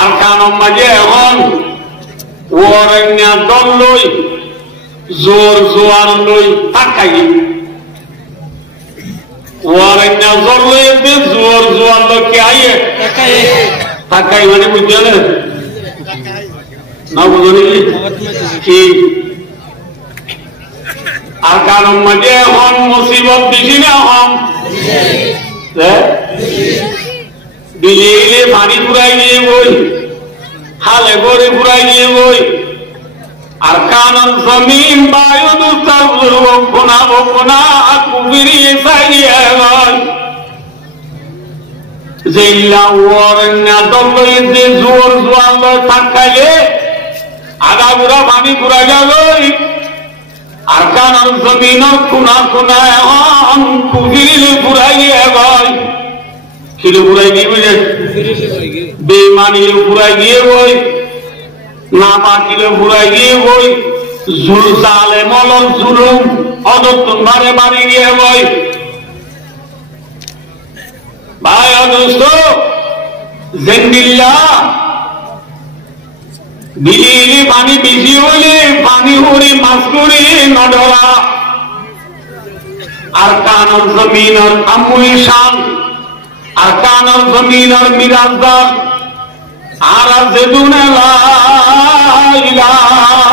আর কানম মাঝে এখন ওরণ্যা দল লই জোর জোয়ার লই তাকাই ওরণ্যা জল লই জোর জোয়ার লোকে আইয়ে তাকাই মানে বুঝলেন না বুঝলি কি আর কানম মাঝে এখন মুসিবত বেশি না হম বিলিয়ে পানি পুরাই নিয়ে বই হালে গড়ে পুরাই নিয়ে বই আর কানন জমিন বায়ু দুনা বকুনা কুবিরিয়ে চাইয়ে গয় জেলা ওরণ্যা দলই যে জোর জোয়ার লয় থাকাইলে আগা বুড়া পানি পুরাই যাবই আর কানন জমিনের কোনা কোনা এখন কুবিরিলে পুরাইয়ে গয় কিলো পুরাই গিয়ে বুঝে বেমানিলে পুরাই গিয়ে বই না পাকিলে পুরাই গিয়ে বই জুল জালে মলন জুলুম অদত্তন বারে বাড়ি গিয়ে বই ভাই অদস্ত জেন্দিল্লা বিলিলি পানি বেশি হইলে পানি হরি মাছ করি নডরা আর কানর জমিনের আমুই শান আর কানর জমিনের মিরাজদার আর যেদুনে লা ইলাহা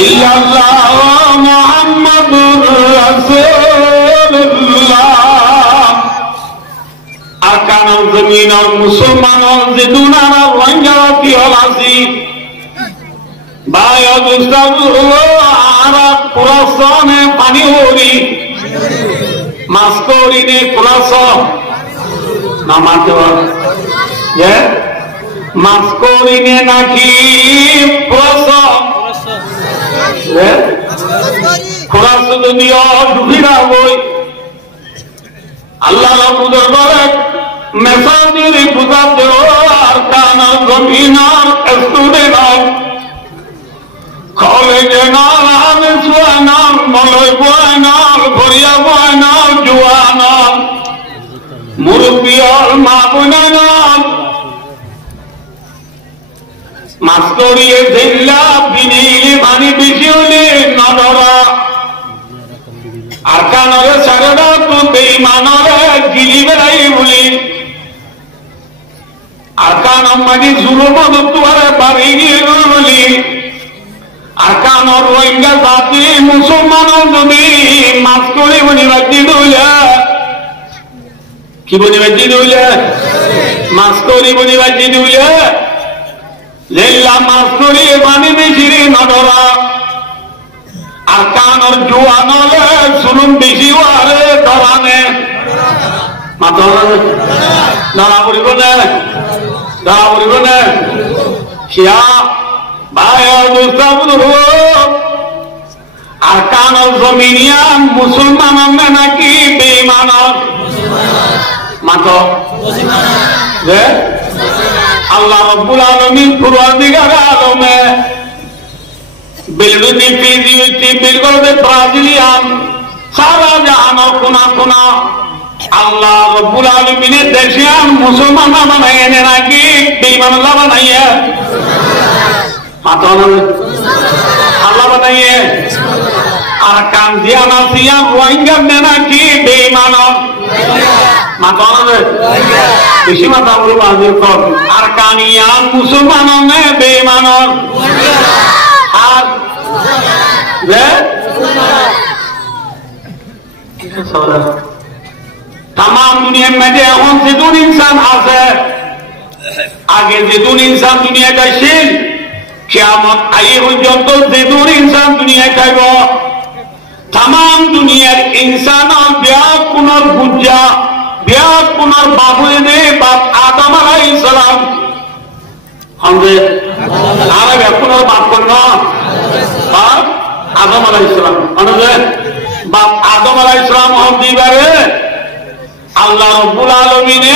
ইল্লাল্লাহ মুহাম্মাদুর রাসূলুল্লাহ আর কানর জমিনের মুসলমানের যেদুনারা রঙ্গাতি হলাসি ভাই অদুস্তাদ আর কুরাসনে পানি হরি মাছ করিনে কুরাস না মানতে যে মাছ করিনে নাকি কুরাস দুনিয়া ডুবিরা বই আল্লাহ রাব্বুল বারাক মেসাদির বুঝাতে আর কানার জমিনার স্টুডেন্ট কলেজে নাল আমি সুয়ানাল মলয় বয়নাল ভরিয়া বয়নাল জুয়ানাল মুরব্বিয়াল মা বোনানাল মাছ করিয়ে দিল্লা বিনিলে পানি বেশি হলে নডরা আর কানরে সারেরা তো বেইমানরে গিলি বেড়াই বলি আর কান মানি জুলুম দুয়ারে বাড়ি গিয়ে বলি আর কানর রোহিঙ্গা জাতি মুসলমানের যদি মাছ করে বনিবাজি দইলে কি বনিবাজি দইলে মাছ করে বনিবাজি দইলে লেল্লা মাছ করে পানি বেশি নডরা আর কানর জুয়ানলে জুলুম বেশি ওয়ারে ধরানে মাথা দাঁড়া পড়িব না দাঁড়া পড়িব না খিয়া ভাই আর কানর জমিনিয়া মুসলমান নাকি বেঈমান মাতো যে আল্লাহ রাব্বুল আলামিন পরওয়ারদিগার আলমে বিলগুদি ফিজিউতি বিলগুদি ব্রাজিলিয়ান সারা জাহানো কোনা কোনা আল্লাহ রাব্বুল আলামিনের দেশিয়ান মুসলমান বানায় নাকি বেঈমান বানায় আল্লাহ বানাইয়ে আর কান্দিয়া নাসিয়া রোহিঙ্গা নাকি বেঈমান বেশি মাথা বলবো আর কানিয়ান মুসলমান বেঈমান আর তাম দুনিয়ার মধ্যে এখন যেদুন ইনসান আছে আগে যেদুন ইনসান দুনিয়া গাইছিল কিয়ামত আইয়ে পর্যন্ত যেদুন ইনসান দুনিয়া গাইব তাম দুনিয়ার ইনসান ব্যাগ পুনর বুঝা ব্যাগ পুনর বাবু এনে বাপ আদম আলাইহিস সালাম हमसे आरा व्यापुनर बाप करना बाप आदम अलैहिस्सलाम अनुजे बाप आदम अलैहिस्सलाम हम दीवारे अल्लाह रब्बुल आलमीन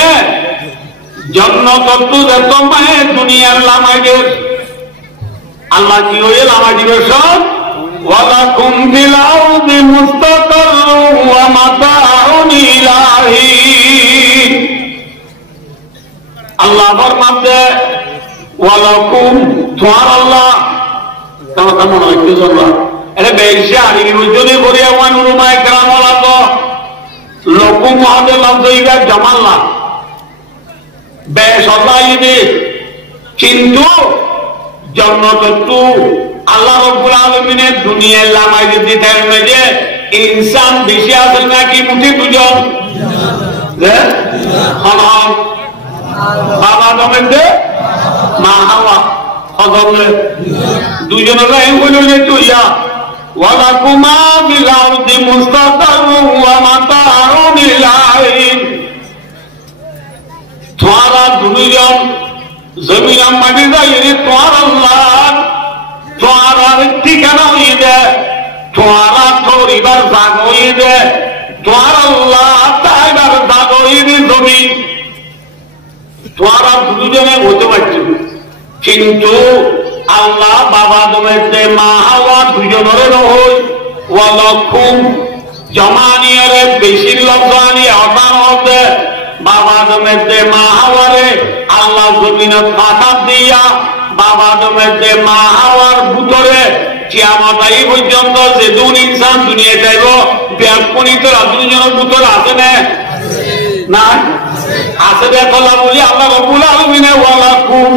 जन्नत तो जतो में दुनिया लामागे अल्लाह की होए लामागे सब वलकुम फिल अर्दि मुस्तक़र्रुन व मताउन इलाही আল্লাহ ফরমাতে ওয়ালাকুম তোমার আল্লাহ তোমার কেমন হইতে চলবা এটা বেশি আরি যদি করে ওয়ান রুমায় কেরাম লাগো লকুম মহাদে লব্ধইবা জামাল্লা বেশ আল্লাহ ইবে কিন্তু জন্মতত্ত্ব আল্লাহ রাব্বুল আলামিনের দুনিয়ার লামাই দিতে যে ইনসান বেশি আছে নাকি মুঠি দুজন বাবা দমেন্টে মা হাওয়া অদমে দুজনের এম বলে যে তুইয়া ওয়ালাকুমা বিল আরদি মুস্তাকাররুন ওয়া মাতাউন ইলাইন তোমরা দুজন জমিন মাটি যাইরে তোমার আল্লাহ তোমার ঠিকানা হয়ে দে তোমারা পরিবার জাগ হয়ে দে তোমার আল্লাহ তাইবার জাগ হয়ে দে জমিন তোমরা দুজনে হতে পারছো কিন্তু আল্লাহ বাবা দমেতে মা হাওয়া দুজনের হই ওয়ালাকুম জমানিয়ারে বেশি লজ্জানি আবার হবে বাবা দমেতে মা হাওয়ারে আল্লাহ জমিনে ফাঁকা দিয়া বাবা দমেতে মা হাওয়ার ভিতরে কিয়ামত আই পর্যন্ত যে দুন ইনসান দুনিয়া যাইব ব্যাপনিত দুজনের ভিতরে আছে না আছে দেখলা বলি আল্লাহ রাব্বুল আলামিনে ওয়ালাকুম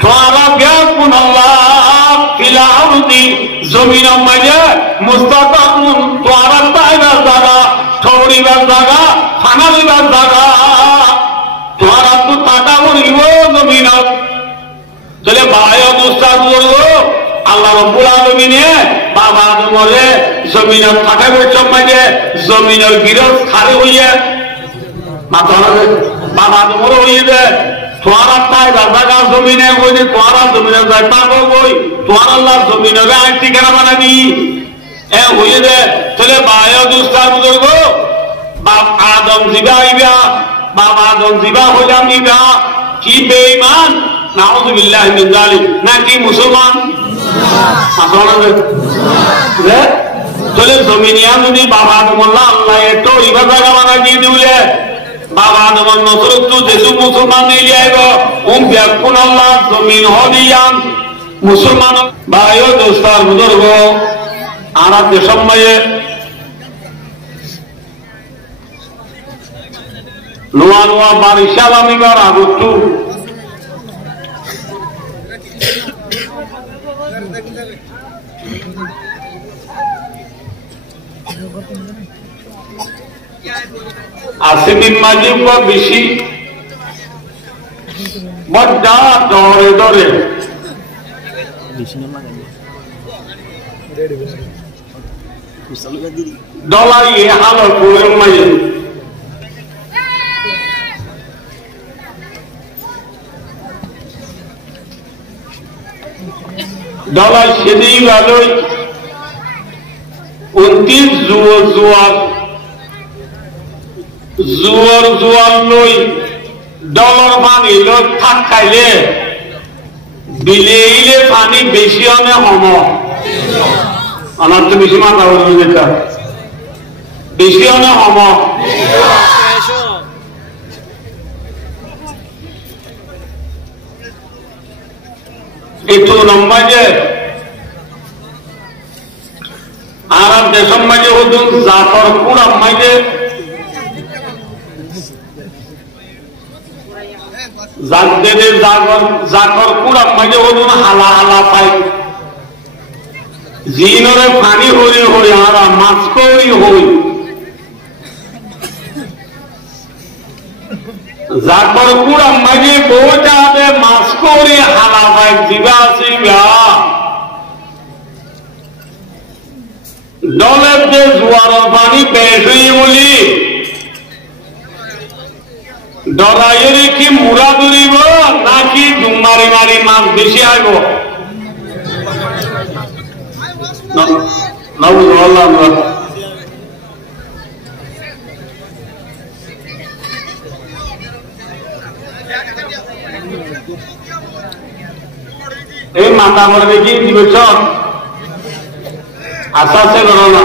তোমরা ব্যাপন আল্লাহ ফিল আরদি জমিনের মাঝে মুস্তাকাররুন তোমরা তাইবার জায়গা ঠৌরিবার জায়গা ফানালিবার জায়গা তোমরা তো টাকা বলিব জমিনত তাহলে ভাই অবস্থা করবো আল্লাহ রাব্বুল আলামিনে বাবা আদমরে জমিনত থাকাবে মাঝে জমিনের বিরোধ খারে হইয়া মাথা বাবা আদমরে হইয়ে দে তোমরা তাই জায়গা জমিনে কইলে তোমরা জমিনে যাই পাবো কই তোমার আল্লাহ জমিনে আই ঠিকানা বানাবি এ হইয়ে দে তাহলে ভাই অবস্থা করবো বাপ আদম জিবা আইবা বাবা আদম জিবা হইলাম ইবা কি বেঈমান নাউযুবিল্লাহি মিন যালিক নাকি মুসলমান তাহলে জমিনিয়া যদি বাবা আদম আল্লাহ এতো ইবা জায়গা বানাই দিয়ে দিলে বাবা আদম নসরত তো যেসব মুসলমান নিয়ে আইব ওম ব্যাকুন আল্লাহ জমিন হদিয়ান মুসলমান ভাইও দোস্তার বুজুর্গ আর যে সময়ে নোয়া নোয়া বারিশাল আমি বার আগতু আসিদিন মাঝে বেশি বড্ডা দরে দরে ডলার ইয়ে হালো পুরে মাঝে ডলার সেদিই ভালোই 29 জুয়ার জুয়ার লই ডলার পানি লোক থাক খাইলে বিলেইলে পানি বেশি হনে হম আমার তো বেশি মাথা বলবো যেটা বেশি হনে হম একটু লম্বা যে আর দেশের মাঝে হতুন জাতর পুরা মাঝে জাতর পুরা মাঝে হতুন হালা হালা পাই জিনরে পানি হরি হই আর মাছ করি হই জাতর পুরা মাঝে বউটা মাছ করি হালা পাই দিবা আসিবা ডলের যে জোয়ার পানি বেশ হয়ে বলি ডরাইয়ের কি মুড়া ধরিব নাকি ডুমারি মারি মাছ বেশি আইব এই মাথা মরে দেখি দিবেছ আস্তে আস্তে করো না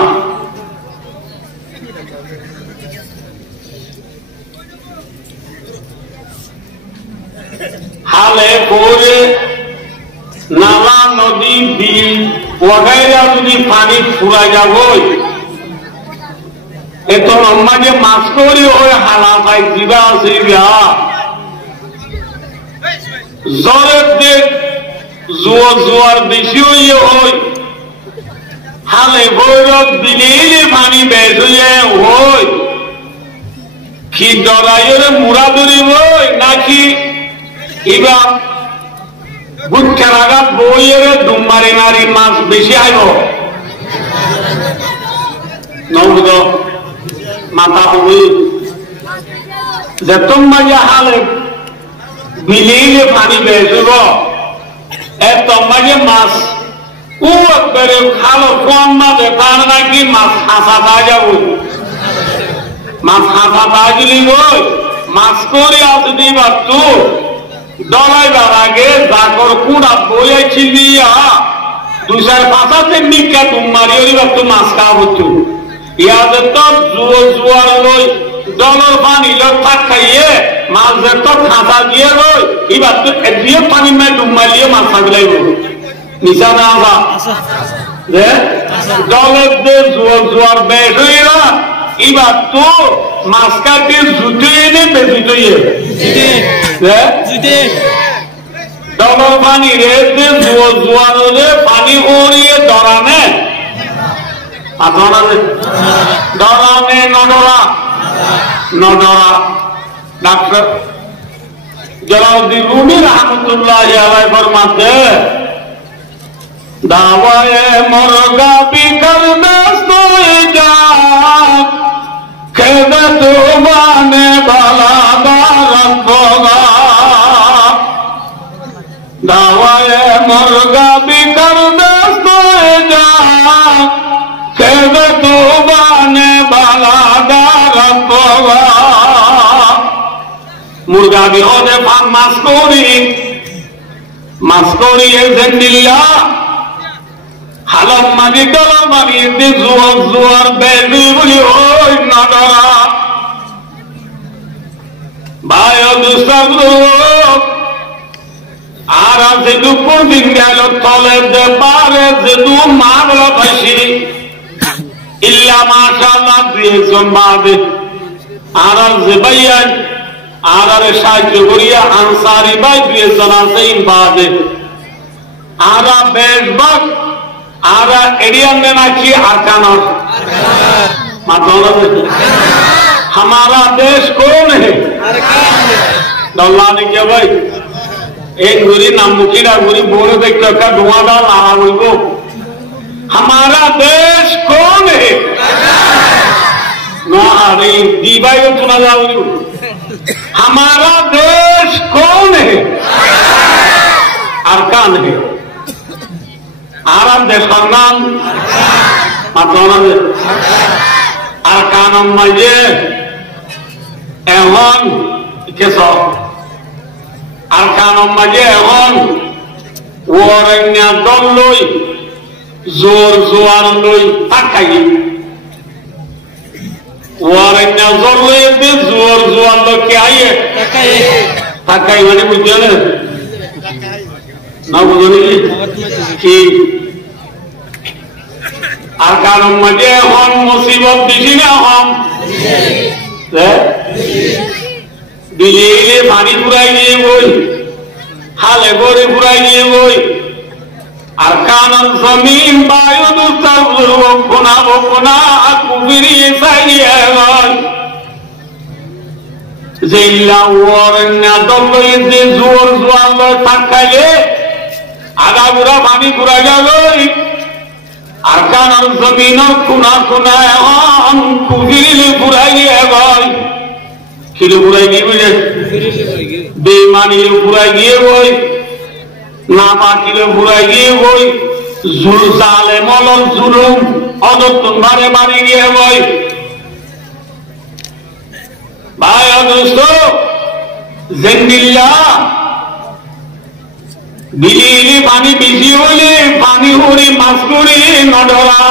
করে নালা নদী বিল ওয়াগাইরা যদি পানি ফুরা যাব এত লম্বা যে মাছ করি ওই হালা পাই দিবা আছে জ্বরের দিক জোয়ার বেশি হইয়ে হয় হালে ভৈরব দিলে পানি বেশ হইয়ে হয় কি ডরাইয়ের মুড়া ধরিব নাকি এবার বুটকার আঘাত বইয়ের ডুম্বারি নারী মাছ বেশি আইব নবুদ মাথা হবি যে তোমার হালে বিলিয়ে পানি বেসব তোমার মাছ ও একবারে খালো কম মাঝে তার নাকি মাছ হাসা পা যাব মাছ হাসা পা গেলি বই মাছ করে আসবি বা তো ডলাইবার আগে জাকর কুড়া বইয়া ছিলিয়া দুসার পাশাতে নিকা তোমারি ওইবার তো মাছ খাওয়া হতো ইয়াদের তো জোয়ার লই ডলার পানি লোক থাক খাইয়ে মাছ তো খাঁচা দিয়ে লই এবার তো দিয়ে পানি মাই ডুমালিয়ে মাছ থাকলেই নিশা না আসা ডলের দিয়ে জোয়ার বেশ হইয়া এবার তো মাছ কাটিয়ে জুতে এনে বেজিত ডলার পানি রে জোয়ার পানি ওড়িয়ে ডরানে ডরানে নডরা ডাক্তার জলাউদ্দিন রুমি রহমতুল্লাহ আলাইহি ফরমাতে দাওয়ায়ে মুরগা বিকর দস্ত যা খেদে তুমানে বালা দারতোগা দাওয়ায়ে মুরগা বিকর দস্ত যা খেদে তুমানে বালা দারতোগা মুরগা বিহদে ফান মাছ করি এজেন্ডিল্লা হালম মানি ডলার মানি এতে জোয়ার বেবি বলি ওই নডরা ভাই দুষ্টার লোক আর আছে দুপুর দিন গেল তলে দে পারে যে দু মাগলা পাইছি ইল্লা মাশাআল্লাহ দিয়েছেন বাদে আর যে ভাইয়ান আর সাহায্য করিয়া আনসারি ভাই দিয়েছেন আছেন বাদে আর বেশবাক আর एडियम में नाची अरकान हमारा देश कौन है दौलानी क्या भाई एक गुरी नामुकीरा गुरी बोले देख का धुआं डाल रहा को हमारा देश कौन है ना अरे दीवाई को सुना जाओ हमारा देश कौन है अरकान है आराम देशर नाम अरकानम मजे एहन केस अरकानम मजे एहन वरण्या दल लई जोर जोआर लई ताकाई वरण्या जोर लई दे जोर जोआर लई के आइए ताकाई माने बुझे ना बुझे कि अरकानम मजे हम मुसीबत बेशी ना हम बिजली पानी पुराई निये बोई हाले गोरे पुराई निये बोई अरकानम जमीन बायु दुस्तर वो कुना कुबिरी साई है जिल्ला वरन्या दल्लो इसे जोर लो थकाले आगा बुरा पानी पुरा जाए अरकानम जमीन कुना हम कुबिरी पुराई है भाई किलो पुराई नहीं बुझे बेईमानी लो पुराई गए बोई नापाकी लो पुराई गए बोई जुलसाले मलल जुलुम अदत्तन बारे बारी गए बोई भाई दोस्तों जिंदिल्ला बिजली पानी बेशी होले पानी होरी मासकुरी नडरा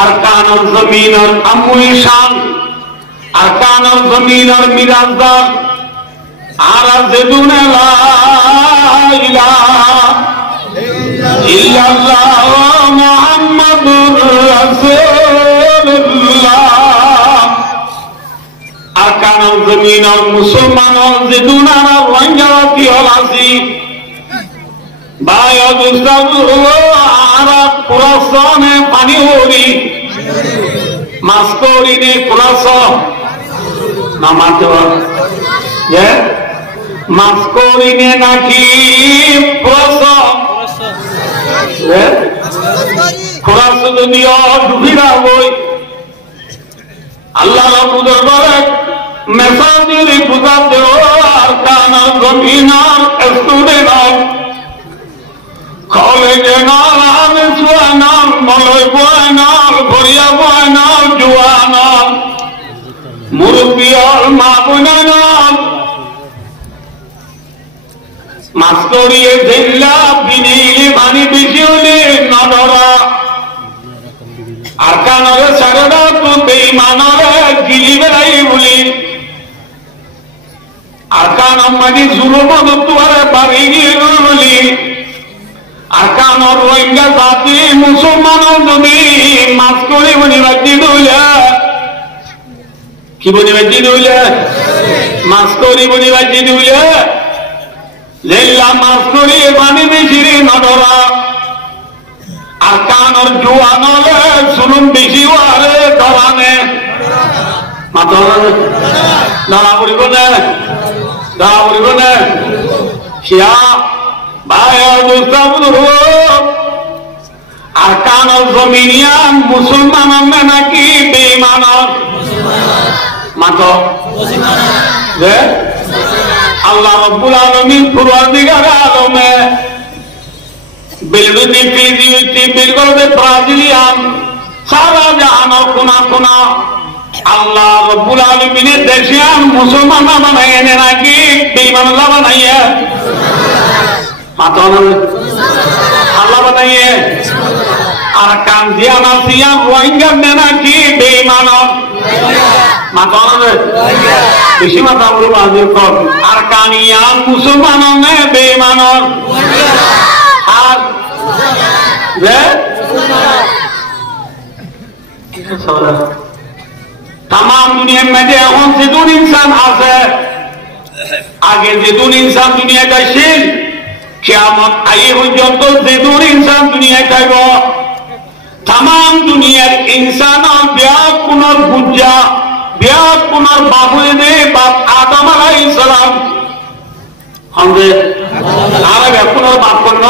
अरकानम जमीन और अमुई शान अरकानम जमीन और मिराजदार আর যেদুনে লা ইলাহা ইল্লাল্লাহ মুহাম্মাদুর রাসূলুল্লাহ আরকান জমিন মুসলমান যেদুন আর রঙ্গাতি হলাসি ভাই দুস্তাব আর কুরাসনে পানি হরি মাছ করিনে কুরাস না মারতে যে মাছ করিনে নাকি কুরাস কুরাস যদিও ডুবিরা বই আল্লাহ রাব্বুল দরবারে মেসাজের বুঝাতে আর কানার জমিনার স্টুডেন্ট কলেজে নাল আমি সুয়ানাল মলয় বয়নাল ভরিয়া বয়নাল জুয়ানাল মুরব্বিয়াল মা বোনানাল মাছ করিয়ে দিল্লা বিনিলে পানি বেশি হলে নডরা আর কানরে সারেরা তো বেইমানরে গিলি বেড়াই বলি আর কান মানে জুলুম তুয়ারে বাড়ি গিয়ে বলি আর কানর রোহিঙ্গা জাতি মুসলমানের যদি মাছ করে বনিবাজি দইলে কি বনিবাজি দইলে মাছ করে বনিবাজি দইলে লেল্লা মাছ করে পানি বেশি নডরা আর কানর জুয়ানলে শুনুন বেশি ওয়ারে ধরানে মাথা ধরা পড়িব না ধরা পড়িব না শিয়া ভাই আর কানর জমিনিয়ান মুসলমান নাকি বেঈমান মাতো যে আল্লাহ রাব্বুল আলামিন পরওয়ারদিগার আলমে বিলবি ফিজিউতি বিলগলবে ব্রাজিলিয়ান সারা জাহানো কোনা কোনা আল্লাহ রাব্বুল আলামিনের দেশিয়ান মুসলমান বানায় নাকি বেঈমান বানায় আল্লাহ বানাইয়ে আর কান্দিয়া নাসিয়া রোহিঙ্গা নাকি বেঈমান মাথা বেশি মাথা বলে বাজির কর আর কানিয়া মুসলমান বেঈমান আর তাম দুনিয়ার মধ্যে এখন যেদুন ইনসান আছে আগে যেদুন ইনসান দুনিয়াটা ছিল কিয়ামত আই পর্যন্ত যেদুন ইনসান দুনিয়ায় থাকব তাম দুনিয়ার ইনসান ব্যাগ পুনর বুঝা ব্যাগ পুনর বাবুয়ে দে বাপ আদম আলাইহিস সালাম हमरे आरे व्यापुनर बाप करना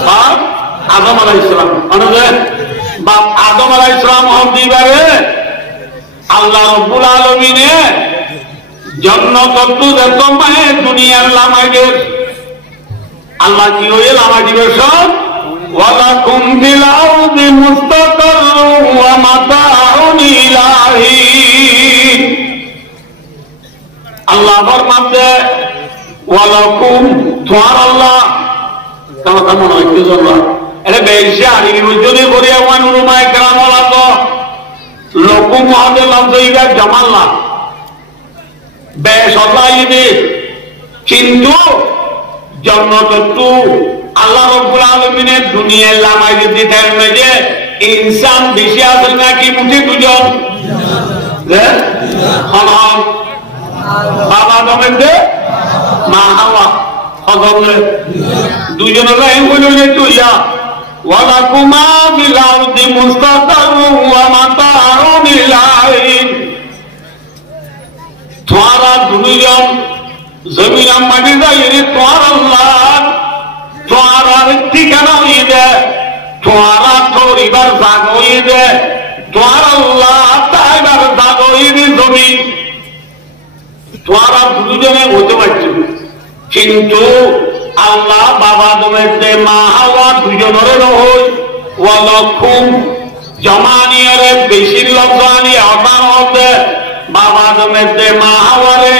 बाप आदम अलैहिस्सलाम अनगे बाप आदम अलैहिस्सलाम हम दीबारे अल्लाह रब्बुल आलमीन जन्नत तो देखो मैं दुनिया लामागे अल्लाह की होए लामा दिवे सब वलकुम फिल अर्दि मुस्तक़र्रुन व मताउन इलाही अल्लाह फरमाते ওয়ালাকুম তোমার আল্লাহ কামা কামা নয় কি জন্য এটা বেশা আনি যদি করিয়া ওয়ান রুমায় কেরাম ওলা তো লকুম মহাদে লফজইবা জামাল্লা বেশ আল্লাহ ইদি কিন্তু জন্নতু আল্লাহ রাব্বুল আলামিনের দুনিয়ার লামাই দিতে থাকবে যে ইনসান বেশি আছে নাকি মুঠি দুজন হ্যাঁ হন বাবা দমেন্ডে মা হাওয়া হযরত দুজনের রাই বলে তুইয়া ওয়ালাকুমা বিল আরদি মুস্তাকাররুন ওয়া মাতাউন ইলাইন তোমরা দুজন জমিন মাটি যাইরে তোমার আল্লাহ তোমার ঠিকানা হইবে তোমার পরিবার জাগো হইবে তোমার আল্লাহ তাইবার জাগো হইবে জমিন তোমরা দুজনে হতে পারছো কিন্তু আল্লাহ বাবা দমেতে মা হাওয়া দুজনের রহই ওয়ালাকুম জমানিয়ারে বেশি লজ্জানি আবার হবে বাবা দমেতে মা হাওয়ারে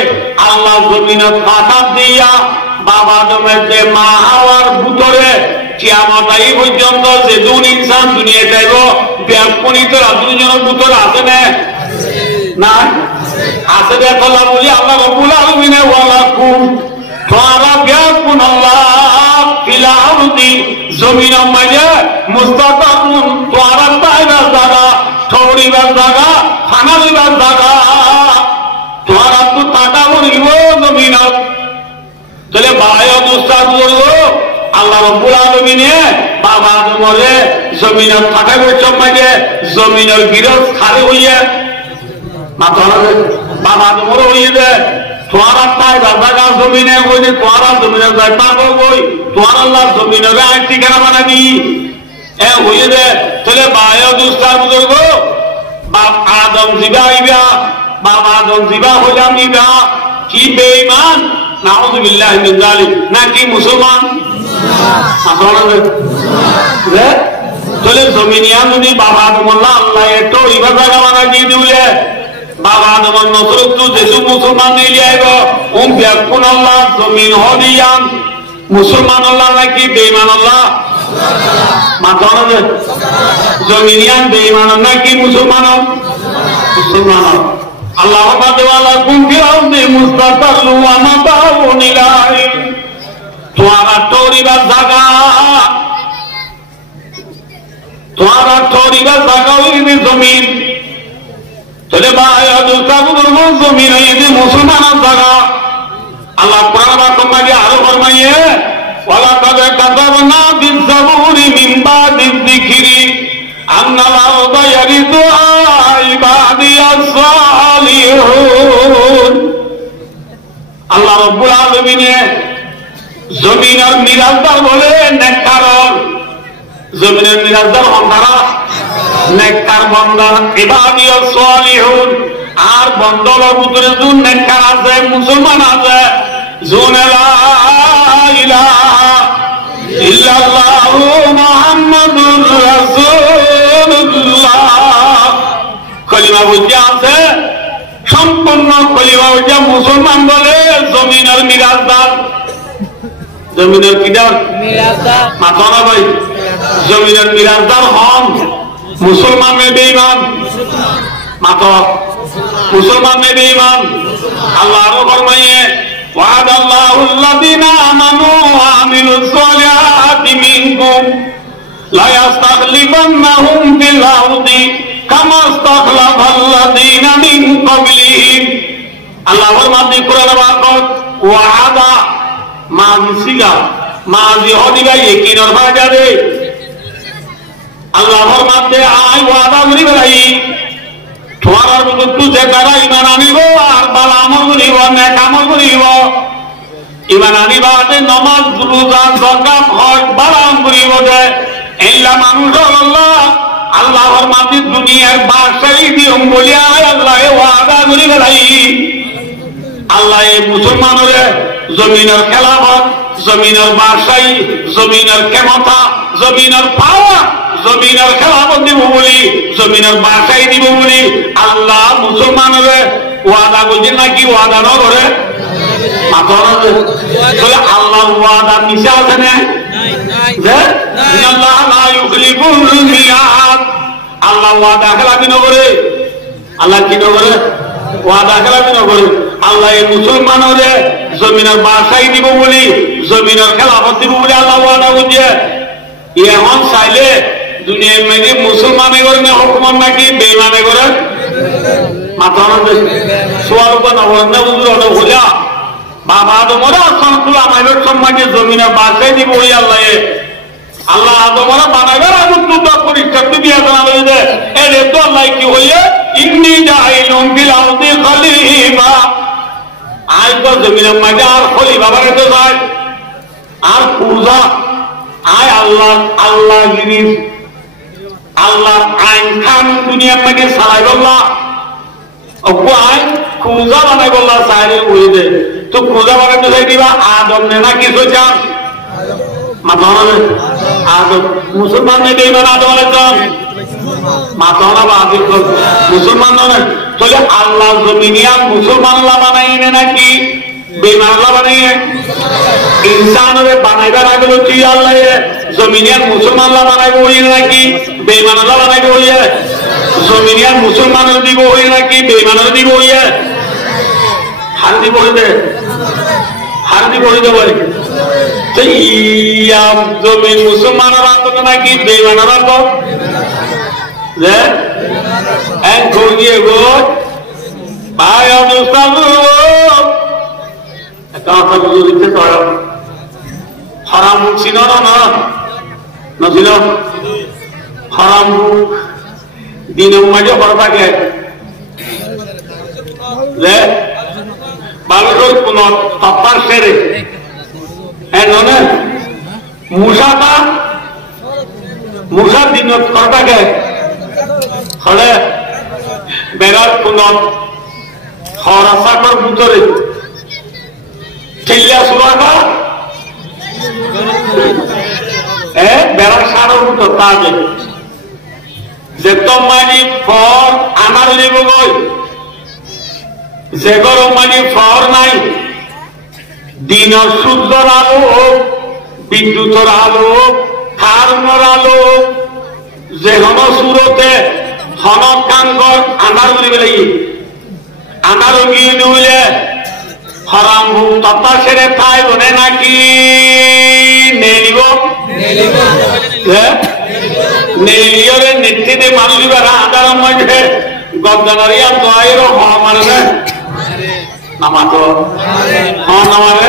আল্লাহ জমিনে ফাটা দিয়া বাবা দমেতে মা হাওয়ার ভিতরে কিয়ামত আই পর্যন্ত যে দুন ইনসান দুনিয়া যাইব ব্যাপনিত দুজনের ভিতরে আছে না না আছে দেখো বলি আল্লাহ রাব্বুল আলামিনে ওয়ালাকুম তোমরা বিয়াকুন আল্লাহ ফিল আরদি জমিনের মাঝে মুস্তাকাবুন তোমরা পাইবা জায়গা ঠৌরিবার জায়গা ফানালিবার জায়গা তোমরা তো টাকা বলিব জমিনত তাহলে বায়ু দুস্তাদ বলবো আল্লাহ রাব্বুল আলামিনে বাবা আদমরে জমিনের থাকার মাঝে জমিনের গিরস খালি হইয়া মাথা বাবা আদমরে হইয়ে দে তোরা তাই জায়গা জমিনে কইলে তোরা জমিনের জায়গা কই তোরা আল্লাহ জমিনের আইন ঠিকানা বানাবি এ হইয়ে দে তাহলে বায়ু দুস্তাদ বলবো বাপ আদম জিবা ইবা বাবা আদম জিবা হইলাম ইবা কি বেঈমান নাউযুবিল্লাহ মিন যালিক নাকি মুসলমান তাহলে জমিনিয়া যদি বাবা আদমল্লাহ আল্লাহ একটু ইবা জায়গা বানা দিয়ে দিলে বাবা আদমর নসরত তো যেসব মুসলমান নিয়ে আইব ওম বিয়াকুন আল্লাহ জমিন হদিয়ান মুসলমান আল্লাহ নাকি বেঈমান আল্লাহ মাথা জমিনিয়ান বেঈমান নাকি মুসলমান মুসলমান আল্লাহ বাদওয়ালা কুম ফিরাউনে মুস্তাকারু ওয়া মাতাউন ইলাহি তোরা তোরিবার জায়গা তোরা তোরিবার জায়গা হইবে জমিন তাহলে বায়ু দুস্তাগুর জমিন হইবে মুসলমানের জায়গা আল্লাহ কোরআন মাঝে আরো ফরমাইয়ে ওয়ালাকাদ কাতাবনা ফিজ জাবুরি মিন বাদি যিকরি আন্নাল আরদা ইয়ারিসুহা ইবাদিয়াস সালিহুন আল্লাহ রাব্বুল আলামিনে জমিনের মিরাজদার বলে নেককার জমিনের মিরাজদার বান্দারা নেককার বান্দা ইবাদিয়াস সালিহুন আর বান্দার ভিতরে যুন নেককার আছে মুসলমান আছে যুন লা ইলাহা ইল্লাল্লাহু মুহাম্মাদুর রাসূলুল্লাহ কলিমা বুঝে আছে সম্পূর্ণ কলিমা বুঝে মুসলমান বলে জমিনের মিরাজদার জমিনের কিদার মাথা না ভাই জমিনের মিরাজদার হন মুসলমান মে বেঈমান মাথা মুসলমান মে বেঈমান আল্লাহ আরো ফরমাইয়ে ওয়া'আদা আল্লাহুল্লাযীনা আমানু ওয়া আমিলুস সালিহাতি মিনকুম লা ইস্তাখলিফান্নাহুম ফিল আরদি কামা ইস্তাখলাফাল্লাযীনা মিন ক্বাবলিহিম আল্লাহ ফরমাতে কোরআন বারকত ওয়া'আদা মাজি সিগা মাজি হদিবা ইকিনর বাজারে আল্লাহ ফরমাতে আই ওয়াদা করি ভাই তোমার মতো যে তারা ঈমান আনিব আর ভালো আমল করিব নেক আমল করিব ঈমান আনিবা তে নামাজ রোজা যাকাত হজ ভালো আমল করিব দে ইল্লা মানুষ আল্লাহ আল্লাহ ফরমাতে দুনিয়ার বাদশাহী দিম বলিয়া আল্লাহ ওয়াদা করি ভাই আল্লাহ এই মুসলমানরে জমিনের খেলাফত জমিনের বাদশাহী জমিনের ক্ষমতা জমিনের পাওয়ার জমিনের খেলাফত দিব বলি জমিনের বাদশাহী দিব বলি আল্লাহ মুসলমানরে ওয়াদা করছে নাকি ওয়াদা ন করে বলে আল্লাহ ওয়াদা মিশে আছে না আল্লাহ লা ইউখলিফুল মিয়াদ আল্লাহ ওয়াদা খেলাপি নগরে আল্লাহ কি নগরে ওয়াদা খেলাপি নগরে আল্লাহ এই মুসলমানরে জমিনের বাদশাহী দিব বলি জমিনের খেলাফত দিব বলি আল্লাহ ওয়াদা করছে এখন চাইলে দুনিয়ার মেয়ে মুসলমানে করে না হুকুমান নাকি বেঈমানে করে মাথা সোয়াল উপর নবরন্দা বুঝলো হইলা বাবা আদমরা আসনকুল আমাদের সম্মানে জমিনের বাদশাহী দিব বলি আল্লাহ আল্লাহ আদমরা বানাইবার আগুন দুটো পরিষ্কার দিয়ে জানাবে যে এর তো আল্লাহ কি হইয়ে ইন্নী জাইলুম ফিল আরদি খলিফা আজ তো জমিনের মাঝে আর খলিফা বানাইতে চায় আর পূজা আয় আল্লাহ আল্লাহ গিরির আল্লাহ আইন খান দুনিয়ার মাঝে সারাই বললা অপু আইন পূজা বানাই বললা সাইরে উড়ে দে তো পূজা বানাইতে চাই দিবা আদম নে না কিছু চান মাথা আদম মুসলমান নে বেঈমান আদম আলাইহিস মাথা না বাদি মুসলমান নয় তাহলে আল্লাহ জমিনিয়া মুসলমান লা বানাইনে নাকি বেঈমান লা বানাইনে ইনসানরে বানাইবার আগে তো আল্লাহ জমিনিয়ার মুসলমান লা বানাইবো নাকি বেঈমান লা বানাইবো জমিনিয়া মুসলমানের দিব হই নাকি বেইমানের দিব হইয়া হার দিব হইতে হার দিব হইতে পারে জমিন মুসলমানের আতঙ্ক নাকি বেইমানের আতঙ্ক যে এক গিয়ে গো ভাই অনুষ্ঠান হারাম ছিল না নছিল হারাম দিনের মাঝে হর থাকে যে বালুর কোন তপ্পার সেরে মুসাটা মুসার দিন কর থাকে হলে বেড়ার কোন হরাসাকর ভিতরে ঠেলিয়া সুরাটা বেড়ার সারের ভিতর তাকে যে তোমারি ফর আমার লিব গই যে গরম মানে ফর নাই দিনের সূর্যর আলো হোক বিদ্যুতের আলো হোক ফার্মর আলো হোক যে হন সুরতে হনক কাঙ্গর আন্ধার উড়ি গেলে আন্ধার গিয়ে নিলে হরাম ভূম তত্তা সেরে তাই বনে নাকি নেলিব নেলিয়রে নেতৃত্বে মানুষ আন্ধার মধ্যে গদ্দানারিয়া দয়ের হ মারবে নামাতো হ নামাবে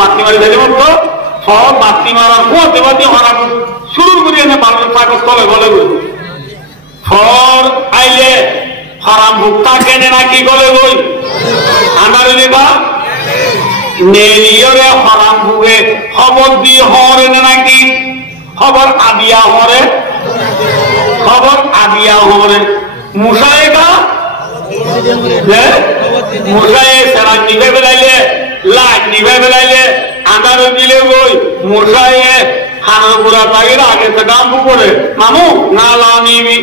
বাতি মারি থাকে বলতো সব বাতি মারার পথে বাতি হরাম শুরু করিয়ে বাংলার পাগজ তলে বলে ফর আইলে হরাম ভুক্তা কেনে নাকি গলে বই আমার লেখা নেলিয়রে হরাম ভুগে খবর দিয়ে হরে নাকি খবর আবিয়া হরে খবর আবিয়া হরে মুসাইকা মুসাই সারা নিভে বেড়াইলে লাইট নিভে বেড়াইলে আন্ধার দিলে বই মুসাই হানার পুরা তাগের আগে থেকে আম্বু করে মামু না লামিবি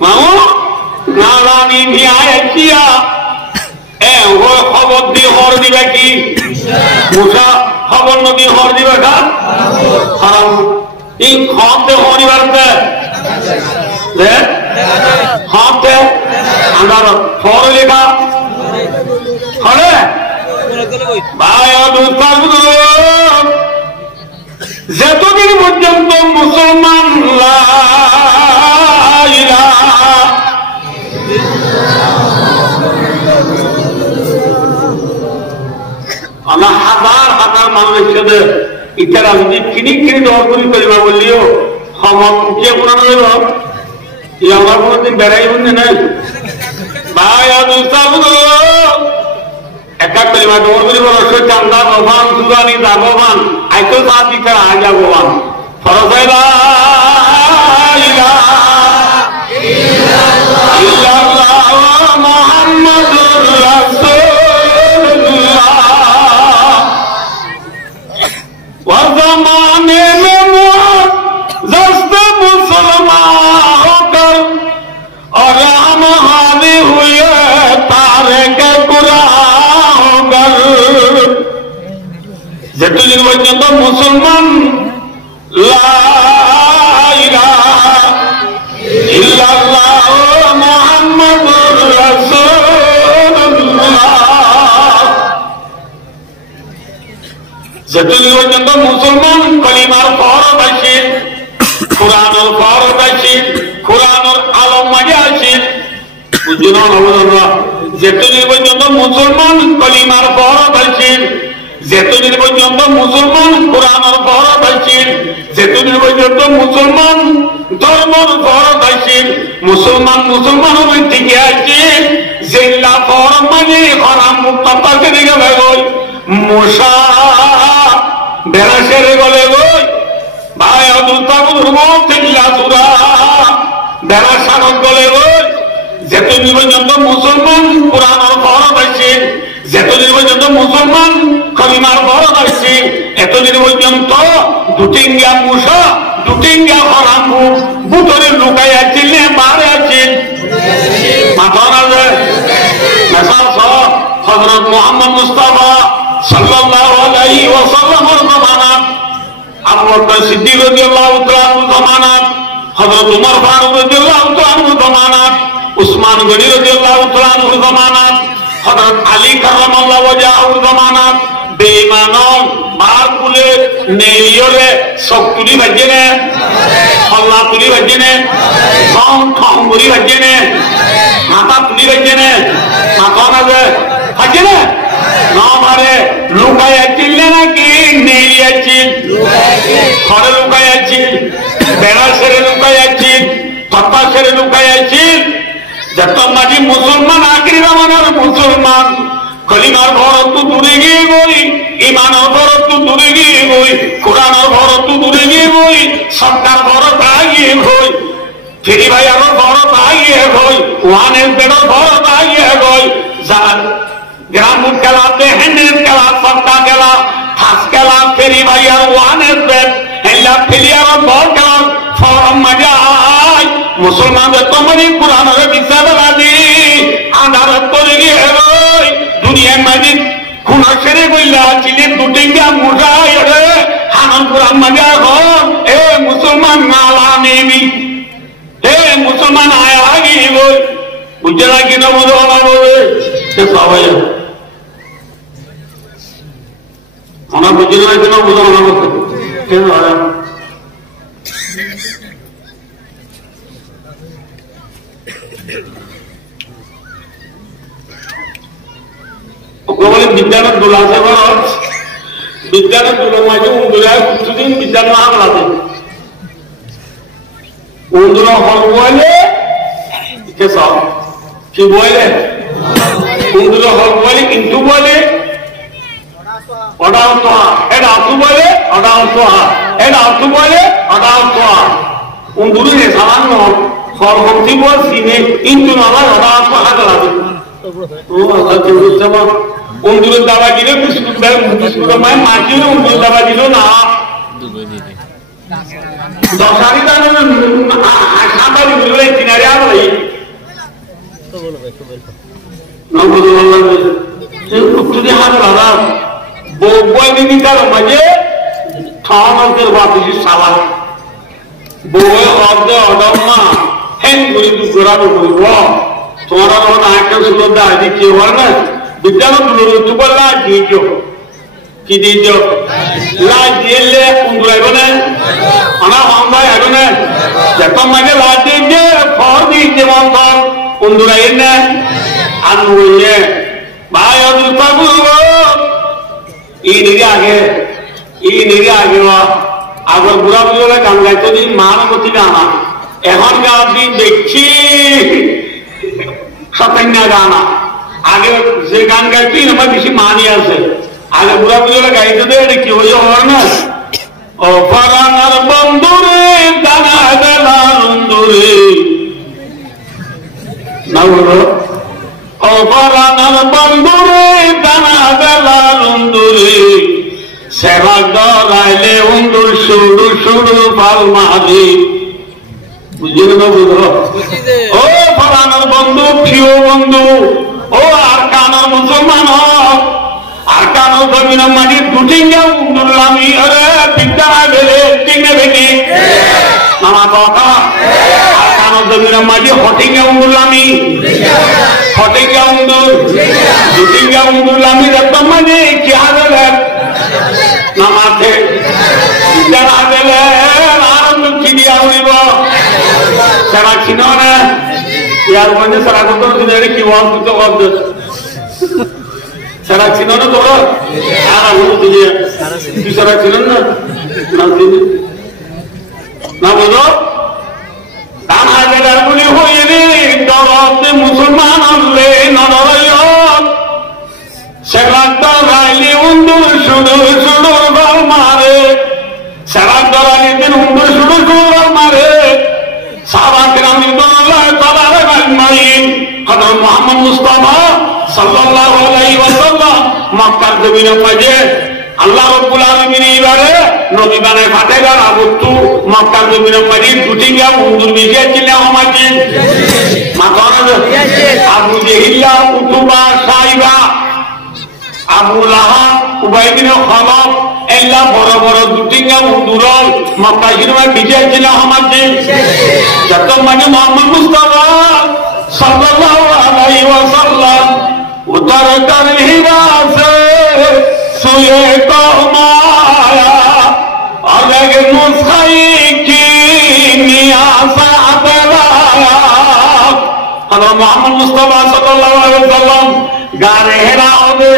মামু না লামিবি আইয়া খবর দিয়ে হর দিবে কি মুসা খবর নদী হর দিবে কা হারাম এই খতে হরিবার হাতে আন্ধার ফর লেখা হলে ভাই যতদিন পর্যন্ত মুসলমান আমার হাজার হাজার মানুষ সাথে ইতারা যদি কিনি কিনি দর করি করিবা বললিও সময় উঠিয়ে কোনো নইব ই আমার কোনোদিন বেড়াই বন্ধু নাই ভাই একটা কলিমা দৌড় করি বলছ চান্দা ভগবান সুরানি জাগবান আইতো সাত দিকে আজা ভগবান ফরসাইলা মোহাম্মদুর রাসূলুল্লাহ ওয়া জামানে মে মুআজ্জাজ মুসলমান होकर और हम हावी हुए तारे के कुरान যতদিন পর্যন্ত মুসলমান লা ইলাহা ইল্লাল্লাহ মুহাম্মাদুর রাসূলুল্লাহ যতদিন পর্যন্ত মুসলমান কলিমার ফরজ আছে কোরআনের ফরজ আছে কোরআনের আলম মাঝে আছে বুঝুন না যতদিন পর্যন্ত মুসলমান কলিমার ফরজ আছে যতদিন পর্যন্ত মুসলমান কোরআনের ফরজ আছে যতদিন পর্যন্ত মুসলমান ধর্মের ফরজ আছে মুসলমান মুসলমানের দিকে আছে যেগুলা ফরজ মানে হারাম মুক্ত পাশে দিকে ভাই মশা বেড়া সেরে গলে গই ভাই বেড়া সাগর গলে গই যতদিন পর্যন্ত মুসলমান কোরআনের ফরজ আছে যতদিন পর্যন্ত মুসলমান কলিমার ফরজ আছে এতদিন পর্যন্ত দুটিঙ্গা মুসা দুটিঙ্গা হারাম বুতরে লুকাই আছিল বারে আছিল মাথা না যায় মেসাল হযরত মুহাম্মদ মুস্তাফা সাল্লাল্লাহু আলাইহি ওয়াসাল্লাম বকর সিদ্দিক রাদিয়াল্লাহু তাআলা জামানাত, হযরত উমর ফারুক রাদিয়াল্লাহু তাআলা জামানাত, উসমান গনি রাদিয়াল্লাহু তাআলা জামানাত, হযরত আলী কারামাল্লাহু ওয়াজহাহু জামানাত। বেঈমানন মার কুলে নেলিয়রে সক্তুলি বাজেনে, হল্লা তুলি বাজেনে, সং ঠং গুলি বাজেনে, মাথা তুলি বাজেনে, মাথা না যে বাজেনে না মারে লুকাই আছিল নাকি নেলি আছিল, ঘরে লুকাই আছিল, বেড়া সেরে লুকাই আছিল, তত্তা সেরে লুকাই আছিল। যত মাঝি মুসলমান আখরি জামানার মুসলমান কলিমার ভরত দূরে গিয়ে গই, ইমানের ভরত দূরে গিয়ে গই, কোরআনের ভরত দূরে গিয়ে গই, সরকার ভরত আগিয়ে গই, ফেরি ভাইয়ার ভরত আগিয়ে গই, ওয়ানের বেড়ার ভরত আগিয়ে গই। যার গ্রাম খেলাতে হ্যান্ডেল খেলা, সত্তা খেলা, ফাঁস খেলা, ফেরি ভাইয়ার ওয়ানের বেড হেল্লা ফেলিয়ার বল খেলা ফরম মজাই মুসলমানদের তোমারই কোরআনের বিচার রাজি আধার করে গিয়ে গই। দুনিয়ার মাঝে খুনা সেরে বললা চিলে দুটিঙ্গা মুঠাই রে হানন কোরআন মজা হন এ মুসলমান নালা নেবি, হে মুসলমান আয়া গিয়ে গই বুঝে না কিনা বুঝো না বলবে সবাই ওনা বুঝে না কিনা বুঝো না বলতে বিজ্ঞানের দোলা আছে, বিজ্ঞানের দোলার মাঝে উন্দুরায় কিছুদিন বিজ্ঞান না হামলাতে উন্দুরা হল বলে কি বলে উন্দুরা হল বলে কিন্তু বলে অডাও তোহা এটা আতু বলে অডাও তোহা এটা আতু বলে অডাও তোহা উন্দুরি রে সামান্য সর্বশক্তি বল সিনে কিন্তু নয় অডাও তোহা লাগে ও আল্লাহ কে বুঝতে পার উন্দুরের দাবা দিল বিস্কুট মায় মাটির উন্দুরের দাবা দিল না দশারি সাঁতারি বুঝলে কিনারে আসলে হাত দাদা বই দিদি তার মাঝে খাওয়ানোর বাপিসি সালা বই অর্ধে অডম্মা হ্যাং করি তুই গোড়ানো করিব তোমার যখন আঁকা সুলভ আদি কেউ হয় না বিদ্যালয় তুই বল লাজ দিয়েছ কি দিয়েছ লাজ দিলে কুন্দুরাইব না আমার মামলা আইব না যখন মাঝে লাজ দিয়েছে ফল দিয়েছে মন্থর কুন্দুরাই না আর নইলে ভাই অদূর পাবো ই নিগে আগে আগর বুড়া বুড়া গান গাইতো দিন মান মতি গানা এখন গান দিন দেখছি সতান্যা গানা আগে যে গান গাইছি আমার বেশি মানি আছে আগে বুড়া বুড়া গাইতে দে এটা কি হয়ে হওয়ার না ও পরানার বন্ধুরে দানা বেলা নন্দুরে না বলো ও পরানার বন্ধুরে দানা বেলা নন্দুরে সেবা দরাইলে উন্দুর সুরু সুরু পাল মারি বুঝলি না বুঝলো ও পরানার বন্ধু প্রিয় বন্ধু ও আর কানার মুসলমান আর কানার জমিন মাটি দুটিঙ্গা উন্দুরলামি আরে বিদ্যা বেলে টিঙ্গে ভেঙে নামা কথা আর কানার জমিন মাটি হটিঙ্গা উন্দুরলামি হটিঙ্গা উন্দুর দুটিঙ্গা উন্দুরলামি রক্তম মানে কি হাজারে নামাতে বিদ্যা বেলে আনন্দ চিনিয়া হইব সেটা ছিল না ইয়ার মধ্যে সারা কত দিনের কি ওয়াজ দিতে ওয়াজ সারা ছিল না তোরা আর আগুন দিয়ে তুই সারা ছিলেন না না বলো দান হাজার বলি হয়ে রে দরতে মুসলমান আনলে নরয় সেরা দরাইলে উন্দুর শুধু শুধু বল মারে সেরা দরাইলে দিন উন্দুর শুধু শুধু বল মারে সাহাবায়ে কেরাম রিদওয়ানুল্লাহি তাআলা আলাইহিম হযরত মুহাম্মদ মুস্তাফা সাল্লাল্লাহু আলাইহি ওয়াসাল্লাম মক্কার জমিনের মাঝে আল্লাহ রাব্বুল আলামিন এইবারে নবী বানায় ফাতেগার আবুতু মক্কার জমিনের মাঝে দুটিঙ্গা উন্দুর মিশিয়ে ছিল আমাকে মাথানো আবু জেহিল্লা উতুবা সাইবা আবু লাহাব উবাই বিন খালাব ইল্লা বড় বড় দুটিঙ্গা মুদুরল মক্কা শরীফে বিজেছিল আমাদের যত মানে মোহাম্মদ মুস্তাফা সাল্লাল্লাহু আলাইহি ওয়াসাল্লাম উতর কর হিরা সে সুয়ে কমায়া और एक नुस्खाई की नियासा अतलाया हज़रत मोहम्मद मुस्तफा सल्लल्लाहु अलैहि वसल्लम गारे हेरा होते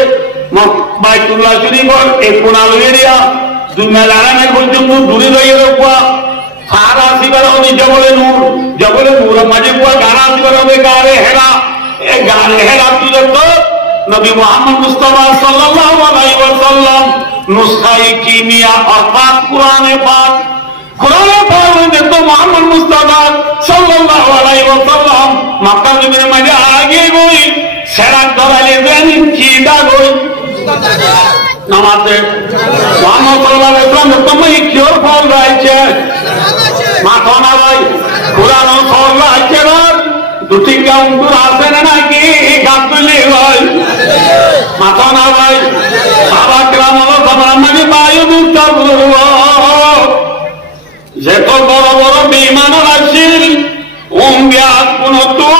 বাইতুল্লাহ শরীফের এই কোনাল এরিয়া দুনিয়া লাগানোর পর্যন্ত দূরে রয়ে রোয়া সারা আসিবার হবে জবলে নূর মাঝে কুয়া গানা আসিবার হবে গারে হেরা এই গারে হেরা তুলে তো নবী মোহাম্মদ মুস্তাফা সাল্লাল্লাহু আলাইহি ওয়াসাল্লাম নুসখায়ে কিমিয়া অর্থাৎ কোরআনে পাক में तो मोहम्मद मुस्तफा सल्लल्लाहु अलैहि वसल्लम मक्का में मजा आगे गई सेरा दराले जानी कीदा गई नमाज़े मोहम्मद सल्लल्लाहु अलैहि वसल्लम तुम्हें क्यों बोल रहे थे माथा ना भाई कुरान बोल रहे थे ना দুটি কাউন্টার আছে নাকি গাবলে ভাই মাথা না ভাই বাবা গ্রাম মানে বায়ু মুক্তাবুর যত বড় বড় বেঈমান আসিল উম্বিয়া কোন তো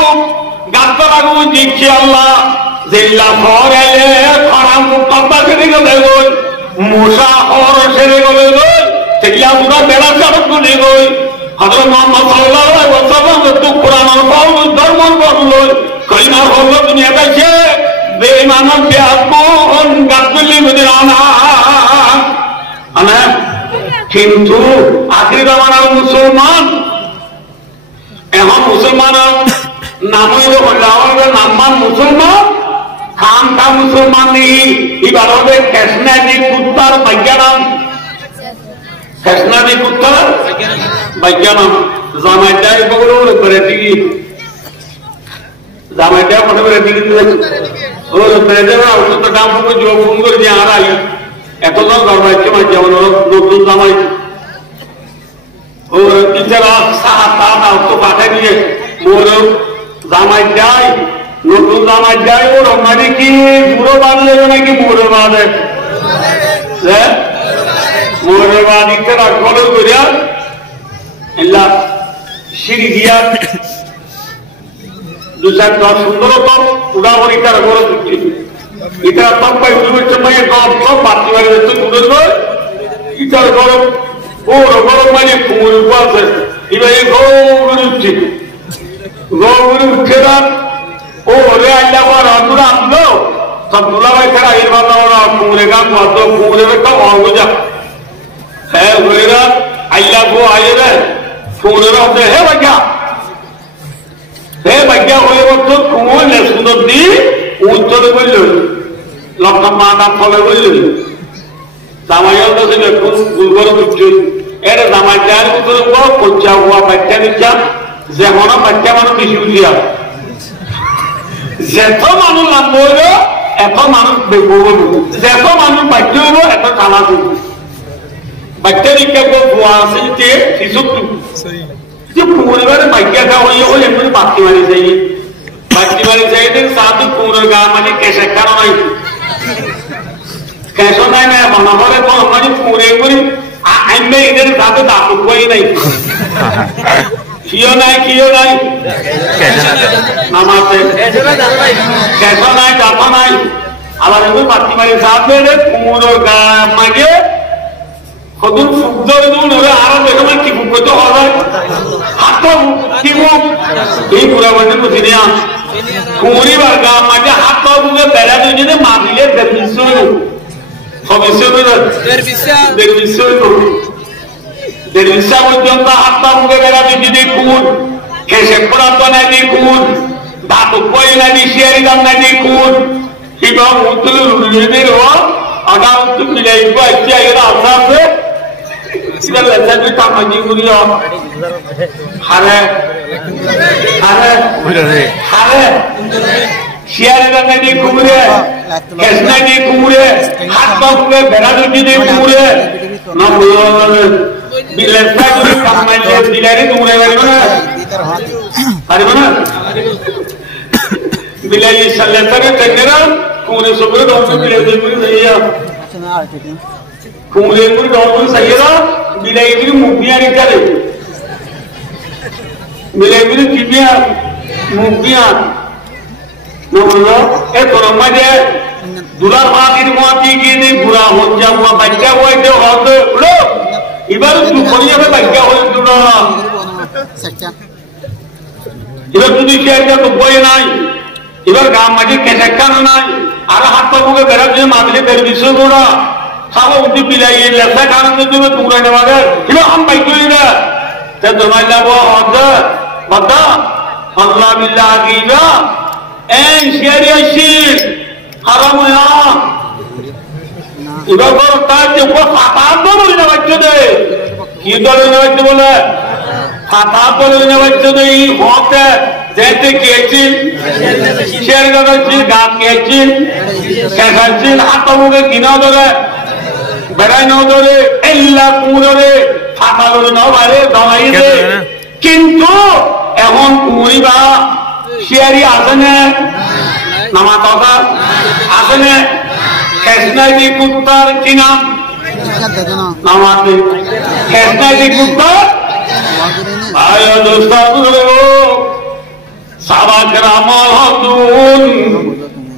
গাতরাগু দিছি আল্লাহ জিল্লা ফরালে খারাপ মুক্তাবা করে গেল মুসা হর সেরে গেল তেলা পুরা বেলা চারক করে গই হযরত মুহাম্মদ সাল্লাল্লাহু আলাইহি ওয়াসাল্লাম তো কোরআনের কওল ধর্ম বলল কলিমা হলো দুনিয়া কাছে বেঈমান বিয়াকুন গাতলি মুদিরানা আনা কিন্তু আখির জামানার মুসলমান এখন মুসলমানের নাম হলো নাম্বার মুসলমান খান কা মুসলমান নেই এবার হবে কৃষ্ণাজি কুত্তার বৈজ্ঞানাম কৃষ্ণাজি কুত্তার বৈজ্ঞানাম জামাইটাই বগলো বেরেটি জামাইটাই মনে বেরেটি ওর বেরেটি না ওর তো দাম করে জো ফোন করে যে আর আই এতজন গর্বাইছে মানে যেমন নতুন জামাই ওর টিচারা সাহায্য তো পাঠাই দিয়ে মোর জামাই যায় নতুন জামাই যায় ওর মানে কি বুড়ো বাঁধলে নাকি মোরে বাঁধে মোরে বাঁধিতে রাখলো করিয়া এলা সিঁড়ি দিয়া দু চার দশ সুন্দর তো উড়াবড়ি তার বড় দিচ্ছি এটা তপ্পাই উঠছে মানে সব বাড়তি বাড়ি যাচ্ছে তুলে ইটার গরম ওর গরম মানে কুমুর আছে এবার গৌরে উঠছে গৌরে উঠছে না ও ওরে আল্লাহ পর অন্ধুরা আনলো সব দুলাভাই ছাড়া এর বাবা ওরা কুমুরে গান বদ্ধ কুমুরে একটা অগুজা হ্যাঁ ওরা আল্লাহ গো আইয়ে রে কুমুরের হচ্ছে হে ভাগ্যা হয়ে বলতো কুমুর সুন্দর দি উত্তরে বলল লক্ষ্য মাথা ফলে বলল জামাইয়াল তো ভুল করে উঠছে এটা জামাই দেওয়ার ভিতরে পচা হওয়া বাচ্চা নিচ্ছা যেমন বাচ্চা মানুষ বেশি উঠিয়া যেত মানুষ নামবো হইল এত মানুষ দেখবো যেত মানুষ বাচ্চা হইব এত খানা করব বাচ্চা নিকা ভুয়া আছে যে শিশু যে পরিবারে বাচ্চাটা হইয়া হলে এমনি বাতি মারি যাই বাতি মারি যাই সাধু পুরো গা মানে কেসে কারণ নাই कैसो नहीं मैं मनोहर को हमारी पूरे पूरी आइंदे इधर साथ दापु कोई नहीं कियो नहीं नमाज़े कैसो नहीं दापा नहीं आवाज़ में बाती मारी साथ में रे पूरो का मगे खुद फुकदर दून रे आराम देखो मैं की फुक तो हो रहा है हाथों की वो ये पूरा बंदे को जिन्हें पूरी वर्गा मगे हाथों मुझे पहला तो जिन्हें मामले दर्मिसो dervisa পর্যন্ত হাতটা মুখে বেড়াতে যদি কুন কেসে পড়াতো না দি কুন ধাতু কই না দি শেয়ারি দাম না দি কুন কিবা উত্তর রুলিদের ও আগা উত্তর মিলাই বাচ্চা এরা আপনাতে সিলা লেজা দি কামাজি গুলিও হারে শেয়ারি দাম না দি কুমরে কেসনা দি কুমরে হাত পা মুখে বেড়াতে দি কুমরে না বলে বিলেসা করে কামাইলে দিলারে তোমরা পারবে না বিলালি সাল্লাল্লাহু আলাইহি ওয়াসাল্লাম কোনে সবরে দর্শক বিলে দেবে ইয়া কুমড়ের করে ডর সাইয়েরা মিলাই করে মুখ দিয়ে নিতে মিলাই করে কিপিয়া মুখ দিয়া বললো এ তোর মাঝে দুলার মাটির মাটি গিয়ে বুড়া হন যাবো বাচ্চা হইতে হতো এবার তুই বলি যাবে বাচ্চা হইতো না এবার যদি চেয়ারটা তো বই নাই এবার গ্রাম মাঝে কেঁচাকানো নাই আর হাত পা মুখে বেড়ার জন্য মামিলে বের বিশ্ব তোরা খাবো উঠে পিলাই লেখা কারণের জন্য তোমরা নেওয়ারে এবার আমি বাইক করি না তোমার যাবো হদ্দা আল্লাহ বিল্লাহ আগিবা এই শেয়ারি আসিস হারাম হইয়া এবার বড় তার যে সাতার দল বাচ্চা দেয় কি দল বাচ্চা বলে সাতার দল বাচ্চা দেয় এই হতে যেতে খেয়েছিল শেয়ার গাছিল গান খেয়েছিল খেয়েছিল হাত মুখে কিনা ধরে বেড়াই নাও ধরে এল্লা কুমড়ে ফাঁকা ধরে নাও বাইরে দমাই দে কিন্তু এখন কুমড়ি বা শেয়ারি আছে না নামা কথা আছে না খেসনাই দি কুত্তার কি নাম নামাতে খেসনাই দি কুত্তার আয় দোস্তাগুলো সাবাক রামল হতুন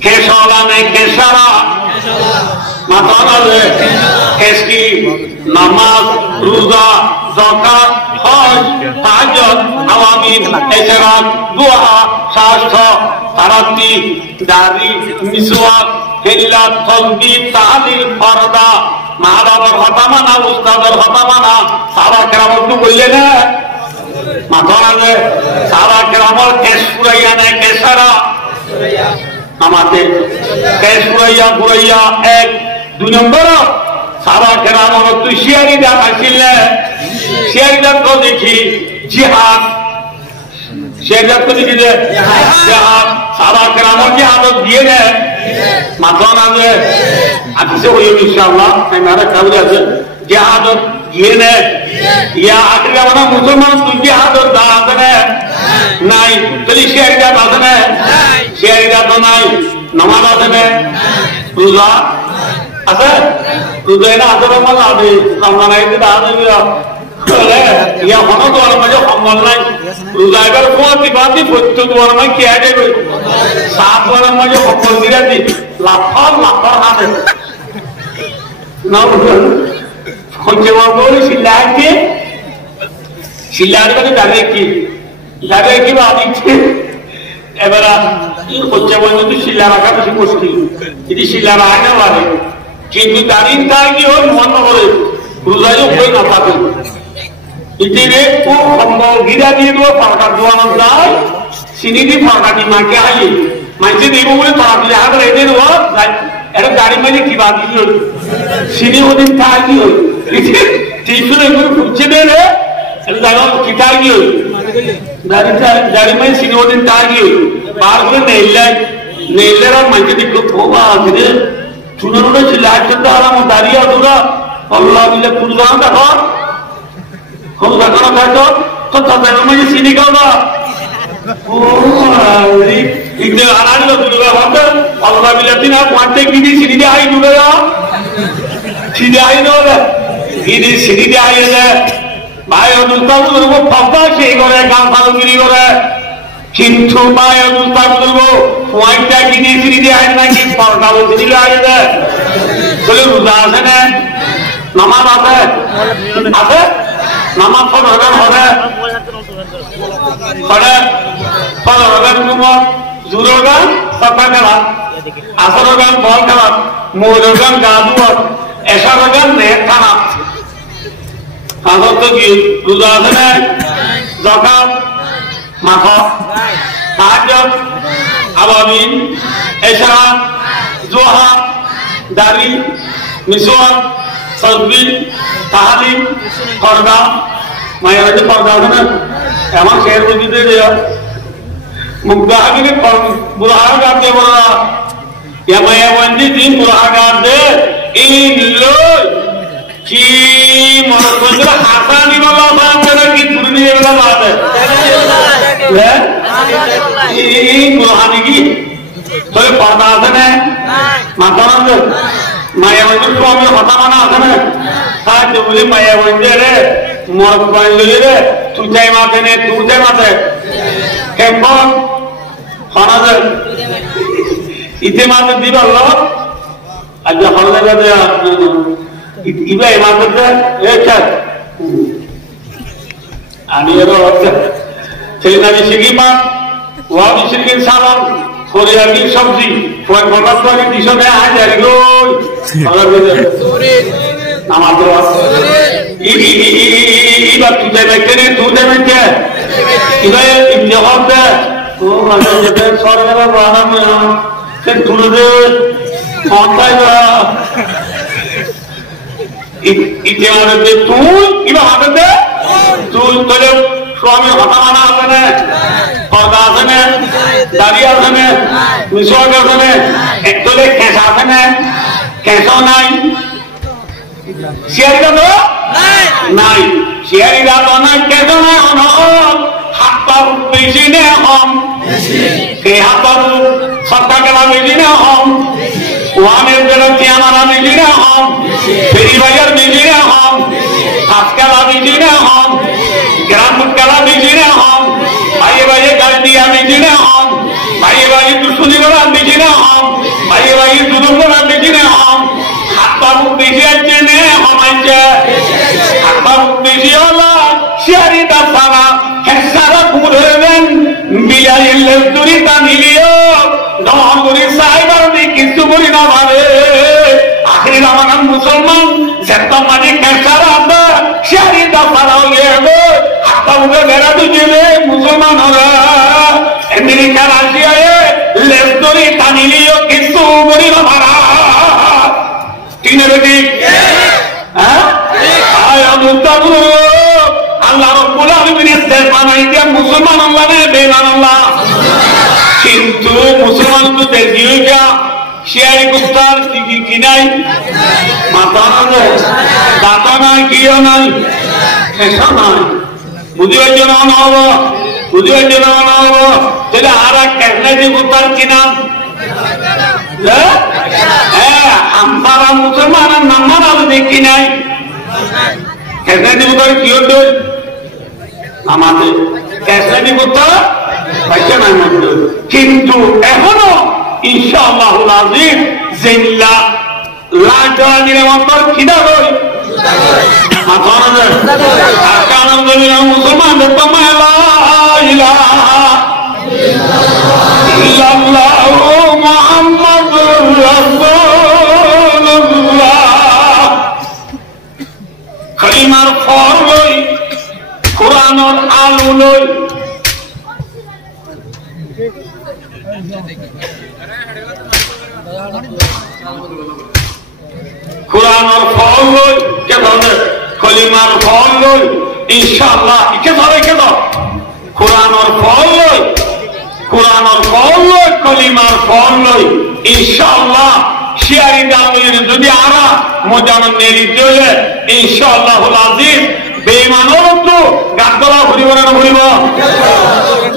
খেসলানে খেসারা মাতালে খেসকি নামাজ রোজা যাকাত হজ তাহাজ্জুদ আওয়ামিন ইশরাক দুআ শাস্ত্র তারাতি দাড়ি মিসওয়াক হিল্লাত তাসবিহ তাহলিল ফরদা মাহদাবর খতামানা উস্তাদের খতামানা সাহাবা কেরামত বললে না মাথানে সাহাবা কেরামত কেসুরাইয়া না কেসারা আমাদের কেসুরাইয়া বুরাইয়া এক দুই নম্বর সাহাবা কেরামত তুই শিয়ারি দা আসিলে শিয়ারি দা তো দেখি জিহাদ শিয়ারি দা তো দেখি যে জিহাদ সাহাবা কেরামত জিহাদ দিয়ে দেয় মাথানা যে আজকে ওই ইনশাআল্লাহ মেরা কাবুল আছে জিহাদ দিয়ে নে ইয়া আখরি আমরা মুসলমান তুই জিহাদ দাঁত নে নাই তুই শিয়ারি দা দাঁত নে শিয়ারি দা তো নাই নামাজ আছে নে রোজা আছে রোজা না আছে রমজান আছে রমজান আইতে দাঁত দিও ইয়া হনো তো আর মজা সম্মান নাই রোজা এবার কোয়াতি বাতি পত্য তো আর মই কি আইবে সাত বার মজা সম্মান দিরা দি লাফার হাতে না খঞ্জে বল সিলাকে সিলাকে দাঁড়িয়ে কি ভাবিছে এবার খঞ্জে বল তো সিলা রাখা বেশি মুশকিল যদি সিলা রাখা না পারে কিন্তু দাঁড়িয়ে তার কি হয় মন করে রোজায় হয়ে না থাকে ইতিরে খুব সম্ভব গিরা দিয়ে দেবো পাকা দোয়ানো যায় চিনি দিয়ে পাকা দিয়ে মাকে আই মাইছে দেব বলে তারা দিলে হাত রেখে দেবো এটা গাড়ি মাঝে কি বাদ দিল চিনি ওদিন তার কি হই টিউশনে করে খুঁজছে দেয় রে এটা কি তার কি হই গাড়ি মাঝে চিনি ওদিন তার কি হই বার করে নেইলে আর মাইকে দিক খোবা আছে চুনানোটা ছিল একশো আরাম দাঁড়িয়ে তোরা আল্লাহ মিলে খুলবাম দেখো খুব দেখানো থাকো তো তাদের মাঝে চিনি খাও না আল্লাহ মিলাতি না মানতে গিয়ে চিনি দিয়ে আই ডুবে চিনি আই নবে গিয়ে চিনি দিয়ে আই ভাই অনুস্তাব করবো পাপা সেই করে গান ফালুগিরি করে কিন্তু ভাই অনুস্তাব করবো পয়েন্টটা গিয়ে চিনি দিয়ে আই নাকি পাল্টাবো চিনি দিয়ে আই বলে রোজা আছে না নামাজ আছে আছে নামাজ পড় হবে হরে পড়াগান কুমার জুরগান সকা খেলা আসরগান বল খেলা মৌরগান গাদুয়ার এসারগান নেট খানা আগত কি রোজা আছে না যাকাত মাখ তাহাজ্জুদ আওয়ামিন ইশরাক দুহা দাড়ি মিসওয়াক তাসবিহ তাহলিল ফরদা মায়ের যে ফরদা আছে না এমন শের বুঝিতে দেয়া মুগ্ধা আগে বুড়াহার গাতে বলা মায়া বন্দি দিন বুড়াহার গাতে ইন লো কি মরকন্দ্র হাসানি বাবা বাবা কি দুর্নি এগুলা বাতে হ্যাঁ এই বুড়াহানি কি তোরে ফরদা আছে না মাথা মায়াবন্ধু স্বামী কথা মানা আছে না সাহায্য বলি মায়াবন্ধে রে মদ পাইলি রে তুই চাই মাথে নে তুই চাই মাথে কেমন খানা যায় ইতে মাথে দিবা হলো আজ হল জায়গাতে ইবা এ মাথে আমি এরো সেই নামে শিখি মা ওয়াবি শিখি সালাম কোরিয়ানি সবজি কোন বলার পরে দিশনে আজ আর গো আমাদের ইবা তুই দেখতে নে তুই দেখতে ইবা ইবনে হদে ও মানে যেতে সরকার বানামে সে তুলে দে মাথায় না ইতে মানে তুই ইবা হাতে দে তুই তোলে স্বামী হতা মানা আছে না পর্দা আছে না দাঁড়িয়ে আছে না মিশক আছে না একতলে কেঁচা আছে না কেঁচাও নাই শিয়ারিটা তো নাই শিয়ারিটা তো নাই কেঁচা নাই হাত পার বেশি নে হম সেই হাত পার সত্তা কেলা বেশি নে হম ওয়ানের বেলা চেয়ামারা বেশি নে হম ফেরি বাজার বেশি নে হম হাত কেলা বেশি নে হম গ্রাম কেলা বেশি নে হম ভাইয়ে ভাইয়ে গাছ দিয়া বেশি নে হম ভাইয়ে ভাইয়ে দুশ্মনী করা বেশি নে হম ভাইয়ে ভাইয়ে দুদম করা বেশি নে হম হাত পার বেশি আছে নে হম আছে হাত পার বেশি হলো শিয়ারিটা সারা হেসারা ঘুরবেন বিয়াইলে দুরিতা নিলিও দমন করি সাইবার দি কিছু করি না ভাবে আখরি রামানাম মুসলমান সেটা মানে কেসারা আন্দা শিয়ারিটা সারা হলে হাতটা উঠে বেড়া দিলে মুসলমান হরা আমেরিকা রাশিয়ায় লেস দুরিতা নিলিও কিছু করি না ভাড়া ঠিক না বেটি হ্যাঁ আয় মুস্তাফু আল্লাহ রব্বুল আলামিনের দেশ বানাই দিয়া মুসলমান আল্লাহ নে বেঈমান আল্লাহ কিন্তু মুসলমান তো দেখিও যা শিয়ারি কুস্তার কি নাই মাথা নাই দাঁত নাই কিও নাই এসব নাই বুঝিবার জন্য না হবো বুঝিবার জন্য না হবো তাহলে আর এক কেসনাজি কুস্তার কি নাম হ্যাঁ আমরা মুসলমানের নাম মানা দেখি নাই কেসনাজি কুস্তার কি হতো আমাদের কেসনাজি কুস্তার পাইছে নাই কিন্তু এখনো ইনশাআল্লাহুল আযীম জিল্লা লাজা নিরামন্তর কিনা রই আলহামদুলিল্লাহ মুসলমানদের তো লা ইলাহা ইল্লাল্লাহু মুহাম্মাদুর রাসূলুল্লাহ কালিমার ফল লই কোরআনের আলো লই কোরআনের ফল লই কে ধরে কলিমার ফল লই ইনশাআল্লাহ কে ধরে কে ধর কোরআনের ফল লই কলিমার ফল লই ইনশাআল্লাহ শিয়ারি দামের যদি আরা মজান নেলি দিলে ইনশাআল্লাহুল আযীম বেঈমানও তো গাতলা ঘুরিব না ঘুরিব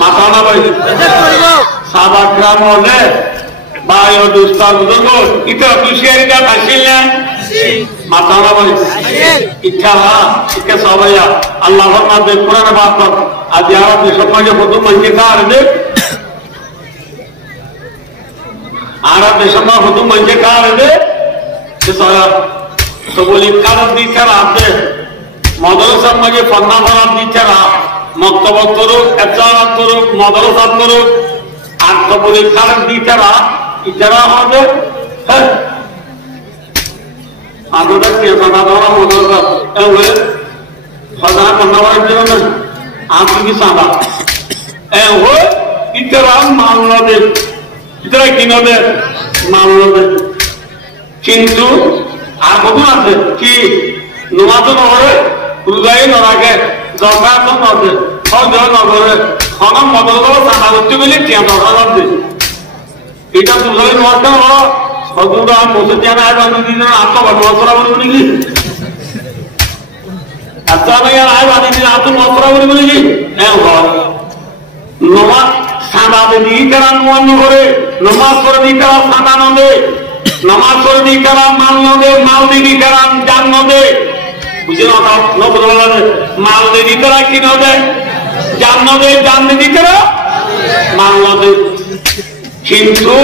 মাথা না ভাই সাবাকরাম হলে বায়ো দুস্তার বুজুর্গ ইতরা তুশিয়ারিটা আসিল না মাথা না ভাই ইচ্ছা ইকে সবাইয়া আল্লাহর নামে কোরআন বাত আজ যারা দেশের মাঝে প্রথম মঞ্চে কার দে আরা দেশের মাঝে প্রথম মঞ্চে কার দে তো বলি কারণ দিচ্ছে আছে মাদ্রাসার মাঝে ফন্না ফরাম দিচ্ছে না মক্তব করুক এফজারাত করুক মাদ্রাসা করুক আর তো বলি কারণ দিচ্ছে না ইচ্ছারা হবে হ্যাঁ আদরটা কি সাদা ধরা মাদ্রাসা এ সাদা ফন্না ফরাম দিও না আপনি কি সাদা এ হো ইচ্ছারা মামলা দে ইচ্ছারা কিনো দে মামলা দে কিন্তু আর কত আছে কি নমাজ নগরে রোজাই নরাকে জকাত নদে হজ নগরে খনম মদল সাদা উঠতে বলে টিয়া দরকার দে এটা দুজনে নরতে হলো সদুরা মসজিদ জানা আয় দিন আত্ম বছরা বলি নাকি আচ্ছা ভাই আয় বানি দিন আত্ম বছরা বলি কি হ্যাঁ নমাজ সাদা দি তারা নন করে নমাজ করে দি তারা সাদা নদে নামাজ পড়ে দি কারাম মাল নদে মাল দিদি কারাম জান নদে বুঝে না নবদ মাল দিদি কারা কি নদে জান নদে জান দিদি কারা মাল নদে কিন্তু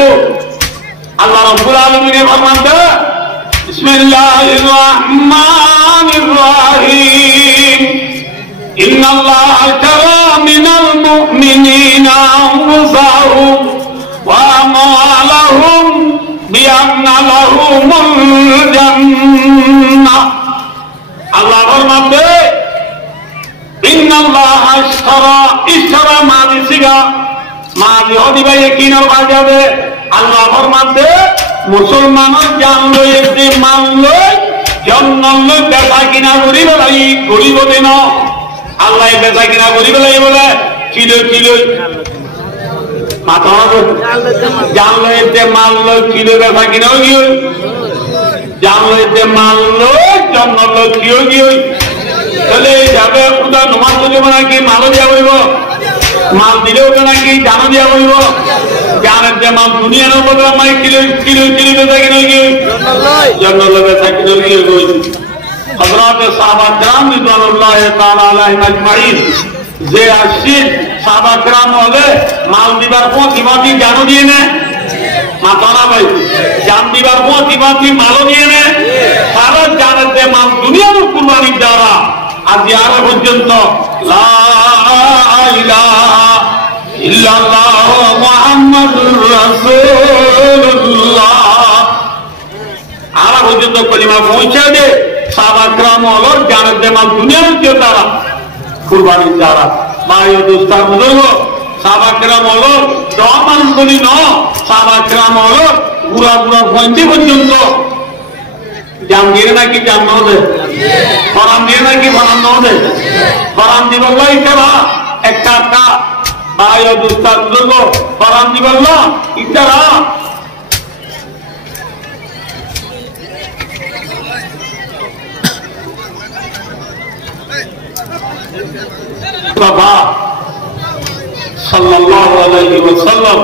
আল্লাহ রাব্বুল আলামিনের ফরমান দেয় বিসমিল্লাহির রহমানির রহিম ইন্নাল্লাহা আশতারা মিনাল মুমিনিনা আনফুসাহুম ওয়া আমওয়ালাহুম বিআন্না লাহুমুল জান্নাহ আল্লাহ ফরমান দেয় ইন্নাল্লাহা আশতারা মাদি সিগা মাদি হদি ভাই কিনার বাজাবে আল্লাহ ফরমান দেয় মুসলমানের জান লয়ে যে মাল লয় জন্ম লয় বেচা কিনা করিব লাই করিব দেন আল্লাহ বেচা কিনা করিব লাই বলে কিলো কিলো মাথা জান লয়ে যে মাল লয় কিলো বেচা কিনাও কি জান লয়ে যে মাল লয় জন্ম লয় কিও কি তাহলে যাবে পুরা নমাজ দেব নাকি মালও দিয়া বলব মাল দিলেও নাকি জানো দিয়া বলব জানের যে মাল দুনিয়ার বদলে মানে কিলো কিলো কিলো বেচা কিনা কি জন্ম লয় বেচা কিনা কি হযরত সাহাবা کرام রিদওয়ানুল্লাহ তাআলা আলাইহিম আজমাইন যে আসিল সাহাবা کرام হলে মাল দিবার প্রতিবাদী জানো দিয়ে না মাথা না ভাই জান দিবার প্রতিবাদী মালও দিয়ে না সারা জানের যে মাল দুনিয়ার কুরবানি দ্বারা আজ আর পর্যন্ত লা ইলাহা ইল্লাল্লাহ মুহাম্মাদুর রাসূলুল্লাহ আর পর্যন্ত কলিমা পৌঁছে দে সাহাবা کرام হলো জানের যে মাল দুনিয়ার যে দ্বারা কুরবানি দ্বারা ভাই ও দোস্তার বুঝুন সাহাবা کرام হলো দমান বলি ন সাহাবা کرام হলো পুরা পুরা পয়েন্টে পর্যন্ত জান দিয়ে নাকি জান না দে ফরাম দিয়ে নাকি ফরাম না দে ফরাম দিবল ইতারা একটা কা ভাই ও দোস্তার বুঝুন ফরাম দিবল ইতারা বাবা সাল্লাল্লাহু আলাইহি ওয়াসাল্লাম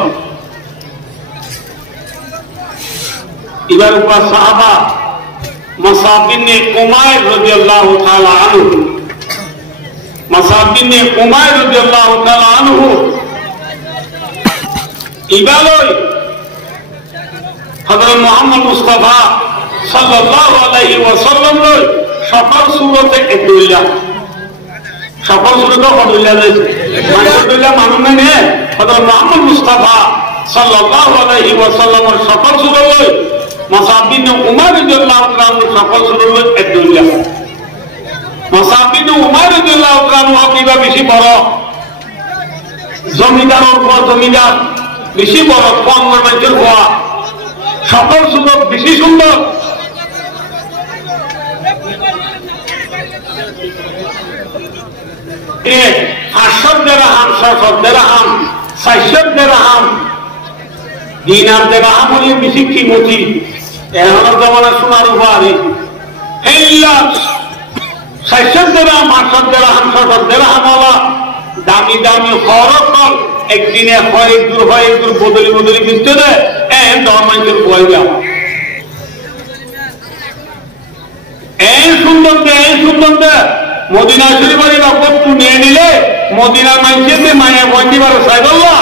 ইবার উপর সাহাবা মুসাব বিন উমাইর রাদিয়াল্লাহু তাআলা আনহু মুসাব বিন উমাইর রাদিয়াল্লাহু তাআলা আনহু ইবালই হযরত মুহাম্মদ মুস্তাফা সাল্লাল্লাহু আলাইহি ওয়াসাল্লাম সফর সূরতে একদুল্লাহ সফল সুরত ফদুল্লাহ মানুষ মানে হযরত মুহাম্মদ মুস্তাফা সাল্লাল্লাহু আলাইহি ওয়াসাল্লামের সফল সুরত মুসাব বিন উমাইর রাদিয়াল্লাহু তাআলা সফল সুরত আব্দুল্লাহ মুসাব বিন উমাইর রাদিয়াল্লাহু তাআলা কিবা বেশি বড় জমিদারের উপর জমিদার বেশি বড় কম মানুষের হওয়া সফল সুরত বেশি সুন্দর বেশি কিমতি এখনো জমানা সোনার উপহারি দামি দামি খরচ একদিনে হয় একদূর বদলি বদলি কিনতে দেয় মানুষের বইলা এই সুন্দর দেয় মদিনা শরীফের রকম নিয়ে নিলে মদিনার মানুষের মায়া পঞ্চিবার সাইবল্লা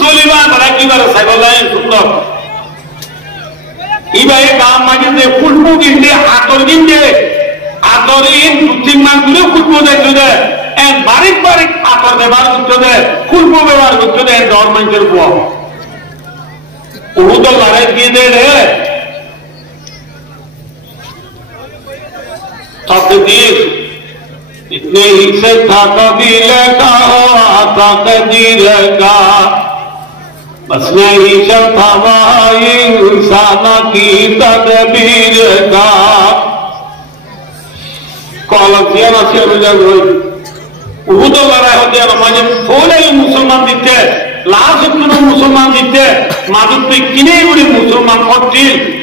জলিবা তারা কিবার সাইবল্লা সুন্দর এবার গাম মাঝে যে ফুলপু কিনতে আতর কিনতে আতরিন 2-3 মাস ধরে ফুলপু দেখতে দেয় বারিক বারিক আতর ব্যবহার করতে দেয় ফুলপু ব্যবহার করতে দেয় দর মানুষের বুয়া ওহু তো লড়াই দিয়ে দেয় রে तकदीर इतने ही से था कबीर का तकदीर का बस नहीं से था इंसान की तदबीर का कॉलेजिया ना से मिले हुए वो तो लड़ाई होती है हमारे थोड़े ही मुसलमान दिखते लाख किलो मुसलमान दिखते माधुर पे किने बड़े मुसलमान करते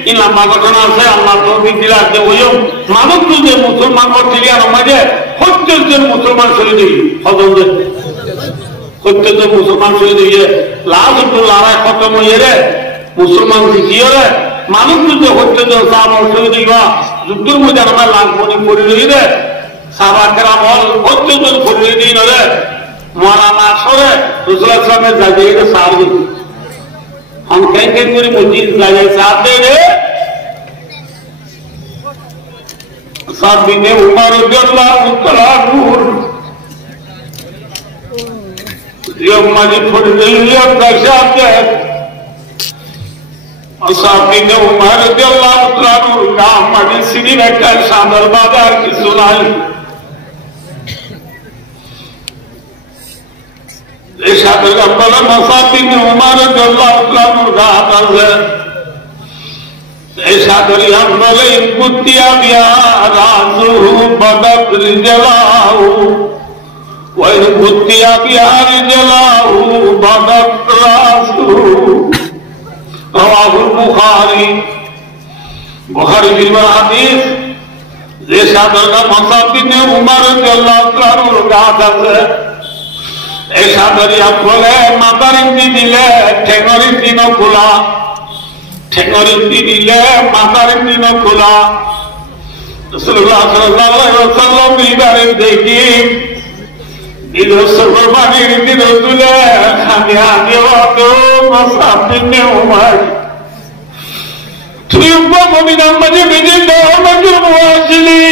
इन लंबा घटना से अल्लाह तो भी दिला दे वो यो माधुर तो जे मुसलमान करते लिया हमारे खुद जो मुसलमान चले दी हज़म दे खुद जो मुसलमान चले दी ये लाख तो लड़ाई खत्म हुई रे मुसलमान दिखिए रे মানুষ যদি হচ্ছে যে সাম ঔষধ দিবা যুদ্ধের মধ্যে আমার লাগবনি করে রইলে সাবাকের আমল হচ্ছে যে করে দিই নরে মরা না সরে রসুল ইসলামের জায়গায় সার দিই हम कहीं पूरी मस्जिद साथ दे रहे साथ भी उमर मस्जिद थोड़ी उमर मस्जिद सीढ़ी बैठकर शानदार बाजार की सुनाई बुखारी हदीस उमर বলে মাতার ইন্দি দিলে ঠেঙর ইন্দি খোলা ঠেঙর ইন্দি দিলে মাতার ইন্দি খোলা রাসূলুল্লাহ সাল্লাল্লাহু আলাইহি ওয়াসাল্লাম বিবারে দেখি ইদসর কুরবানির ইন্দি তুলে খাদিয়া দেওয়া তো মুসাফিনে উমর তুই মুমিনান মাঝে বিদিন দাও মঞ্জুর মুআশিলি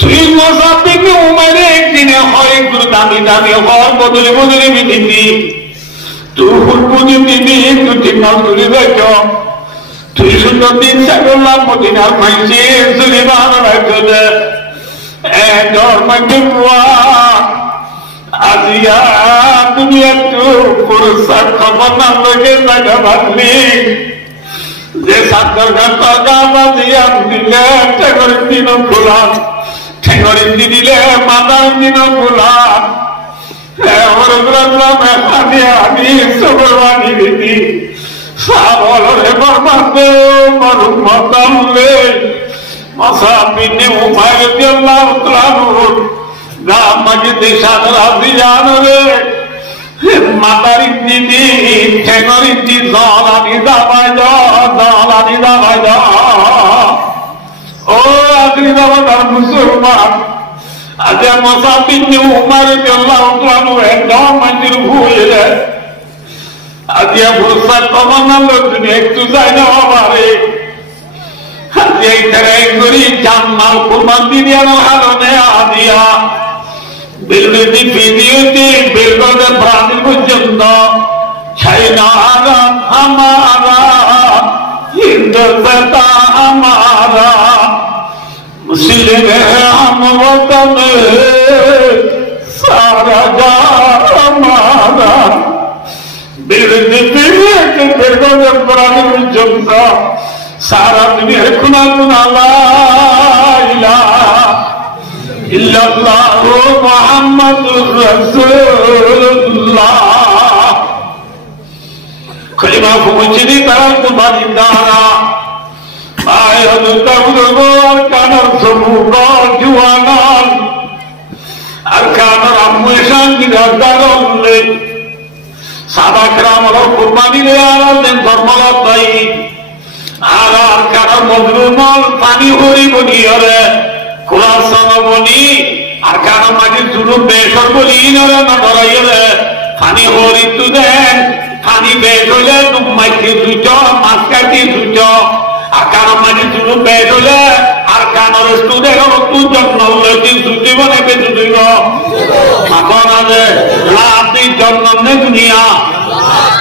তুই মুসাফিনে উমরে একদিনে হয় গুরু দামি দামি হর বদলে বদলে বিদিনি তুই হুলপুজি দিবি তুই ঠিক না তুলি দেখো তুই সুন্দর দিন সাগরলাম মদিনার মাইছে সুলিমান রাখলে এ ধর্মকে বুয়া আজিয়া তুমি একটু পুরস্কার খবর না লোকে জায়গা ভাবলি যে সাতর ঘাটার গাবা দিয়া দিলে ঠেঙরের দিন খোলা ঠেঙরের দিন দিলে মাদার দিন খোলা আমি সবরবানি দিদি সাবলরে বরবাদে মরুম মতামলে মাসাবিনে উমার রাদিয়াল্লাহু তাআলা গাম মসজিদে সাদরা দিয়ানরে মাতারি দিদি ঠেঙরি দি দলানি দাবাই দলানি দাবাই দ ও আদি দাবাদার মুসলমান আজ মাসাবিনে উমার রাদিয়াল্লাহু তাআলা একদম মঞ্জুর ভুলে আদিয়া ভরসা কমানো তুমি একটু যাই না বাবারে আজ এই তারাই করি জান্নাত কুরবান দিয়া হারনে আদিয়া বিলদি ভিডিওতে বেলগদে ব্রাজিল পর্যন্ত চাইনা हमारा हिंदुस्तान हमारा मुस्लिम है हम वतन सारा जहां हमारा बिलदी ভিডিওতে বেলগদে ব্রাজিল পর্যন্ত सारा दुनिया खुना खुना ला इलाहा इल्लल्लाहु मुहम्मदुर रसूलुल्लाह कलिमा पहुंचनी तरह तुम्हारी दारा आयत तबलगोर कानर सबूर जुआनान अरकानर अम्मेशान की दरदारों सादा कराम और कुर्बानी ले आना दिन धर्मला ताई आरार कानर मजलूमल पानी होरी बनी अरे कुलासन बनी अरकानर माजी जुलूम बेशर बनी नरे न डराइले पानी होरी तू दें पानी बेशोले तुम माजी जुचो मास्काती जुचो अरकानर माजी जुलूम बेशोले अरकानर स्टूडेंट और तू जन्नल लेती जुची बने पे जुचो माकौना दे लाती जन्नल ने दुनिया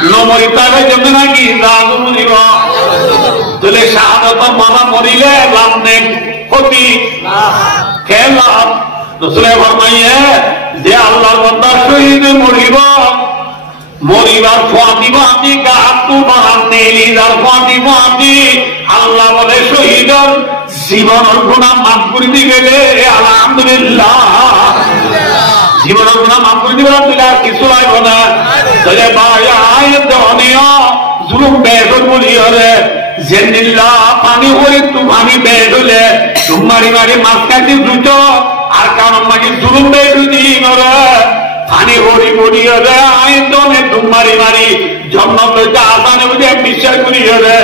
नमरिता के जन्ना की दादू मुनिवा तुले शाहादत माना मरिले लामने होती कहला दूसरे फरमाइए जे अल्लाह बंदा शहीद मरिबा मरिबार फातिमाती का तू मानने लीदार फातिमाती अल्लाह बोले शहीदर জীবনের গুনাহ মাফ করে দিবে আলহামদুলিল্লাহ জীবনের গুনাহ মাফ করে দিবে তুই আর কিছু লাগবে না তাহলে ভাই আয়াত দনিয়া জুলুম বেশর বলি হরে জেনিল্লাহ পানি হয়ে তু পানি বের হলে তোমারি মারি মাছ কাটি দুটো আর কারণ মাঝে জুলুম বের দিই নরে পানি হরি হরি হলে আইন দনে মারি মারি জন্নত আসানে বুঝে বিশ্বাস করি হলে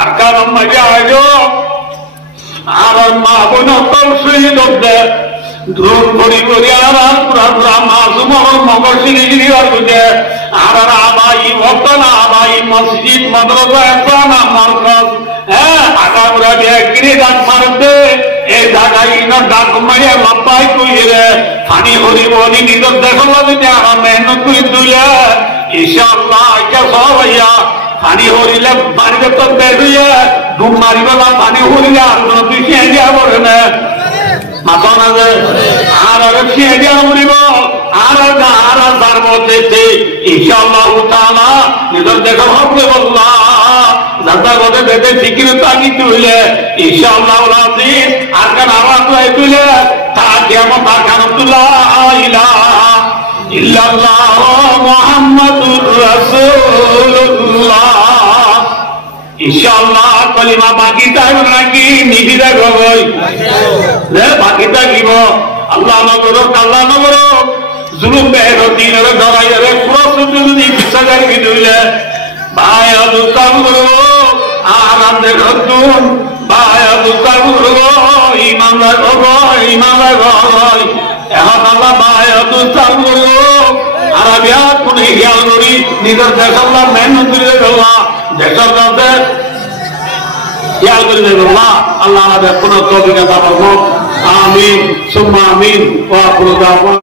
আর কারণ মাঝে আজ আর মা বোন শহীদ হচ্ছে ধ্রুব করি করি আর পুরা পুরা মাসুম মগর সিঁড়ি সিঁড়ি আর বুঝে আর আবাই ভক্ত না আবাই মসজিদ মাদ্রাসা না মার্কাজ হ্যাঁ আগামরা বিয়ে ডাক মারতে এই জায়গায় ডাক মারিয়া মাপাই কইরে পানি হরি বলি নিজের দেখো যদি আমার মেহনত করে তুলে ইনশাআল্লাহ এটা সব ভাইয়া পানি হরিলে বাড়িতে তো বের হইয়া ডুব মারিবেলা পানি হরিলে আর কোন তুই খেয়ে দিয়া পড়ে না মাথা না যে আর খেয়ে দিয়া মরিব আর তার মধ্যে ইনশাআল্লাহ তাআলা নিজের দেখো হবে আল্লাহ যাতা কথা দেখে ফিকির তাগিদ হইলে ইনশাআল্লাহ আজিজ আর কান আওয়াজ হইলে তা কিয়ামত কানাতুল্লাহ ইলাহা ইল্লাল্লাহ মুহাম্মাদুর রাসূলুল্লাহ ইনশাআল্লাহ কলিমা বাকি থাকবে নাকি নিবিদা গই রে বাকি থাকিব আল্লাহ নগর আল্লাহ নগর জুলুম বের দিনের ধরাইরে পুরো যদি বিশ্বাস কি দিলে ভাই দুকাম করো আরাম দেখুন ভাই দুকাম করো ইমাম রাখো ইমাম রাখো এখন আল্লাহ ভাই দুকাম করো আর বিয়াত কোনে খেয়াল করি নিজের দেশাল্লাহ মেহনত করে দেওয়া দেশের কাছে খেয়াল করে দেওয়া আল্লাহ আমাদের কোনো তবিকা দাবা আমিন সুম্মা আমিন ওয়া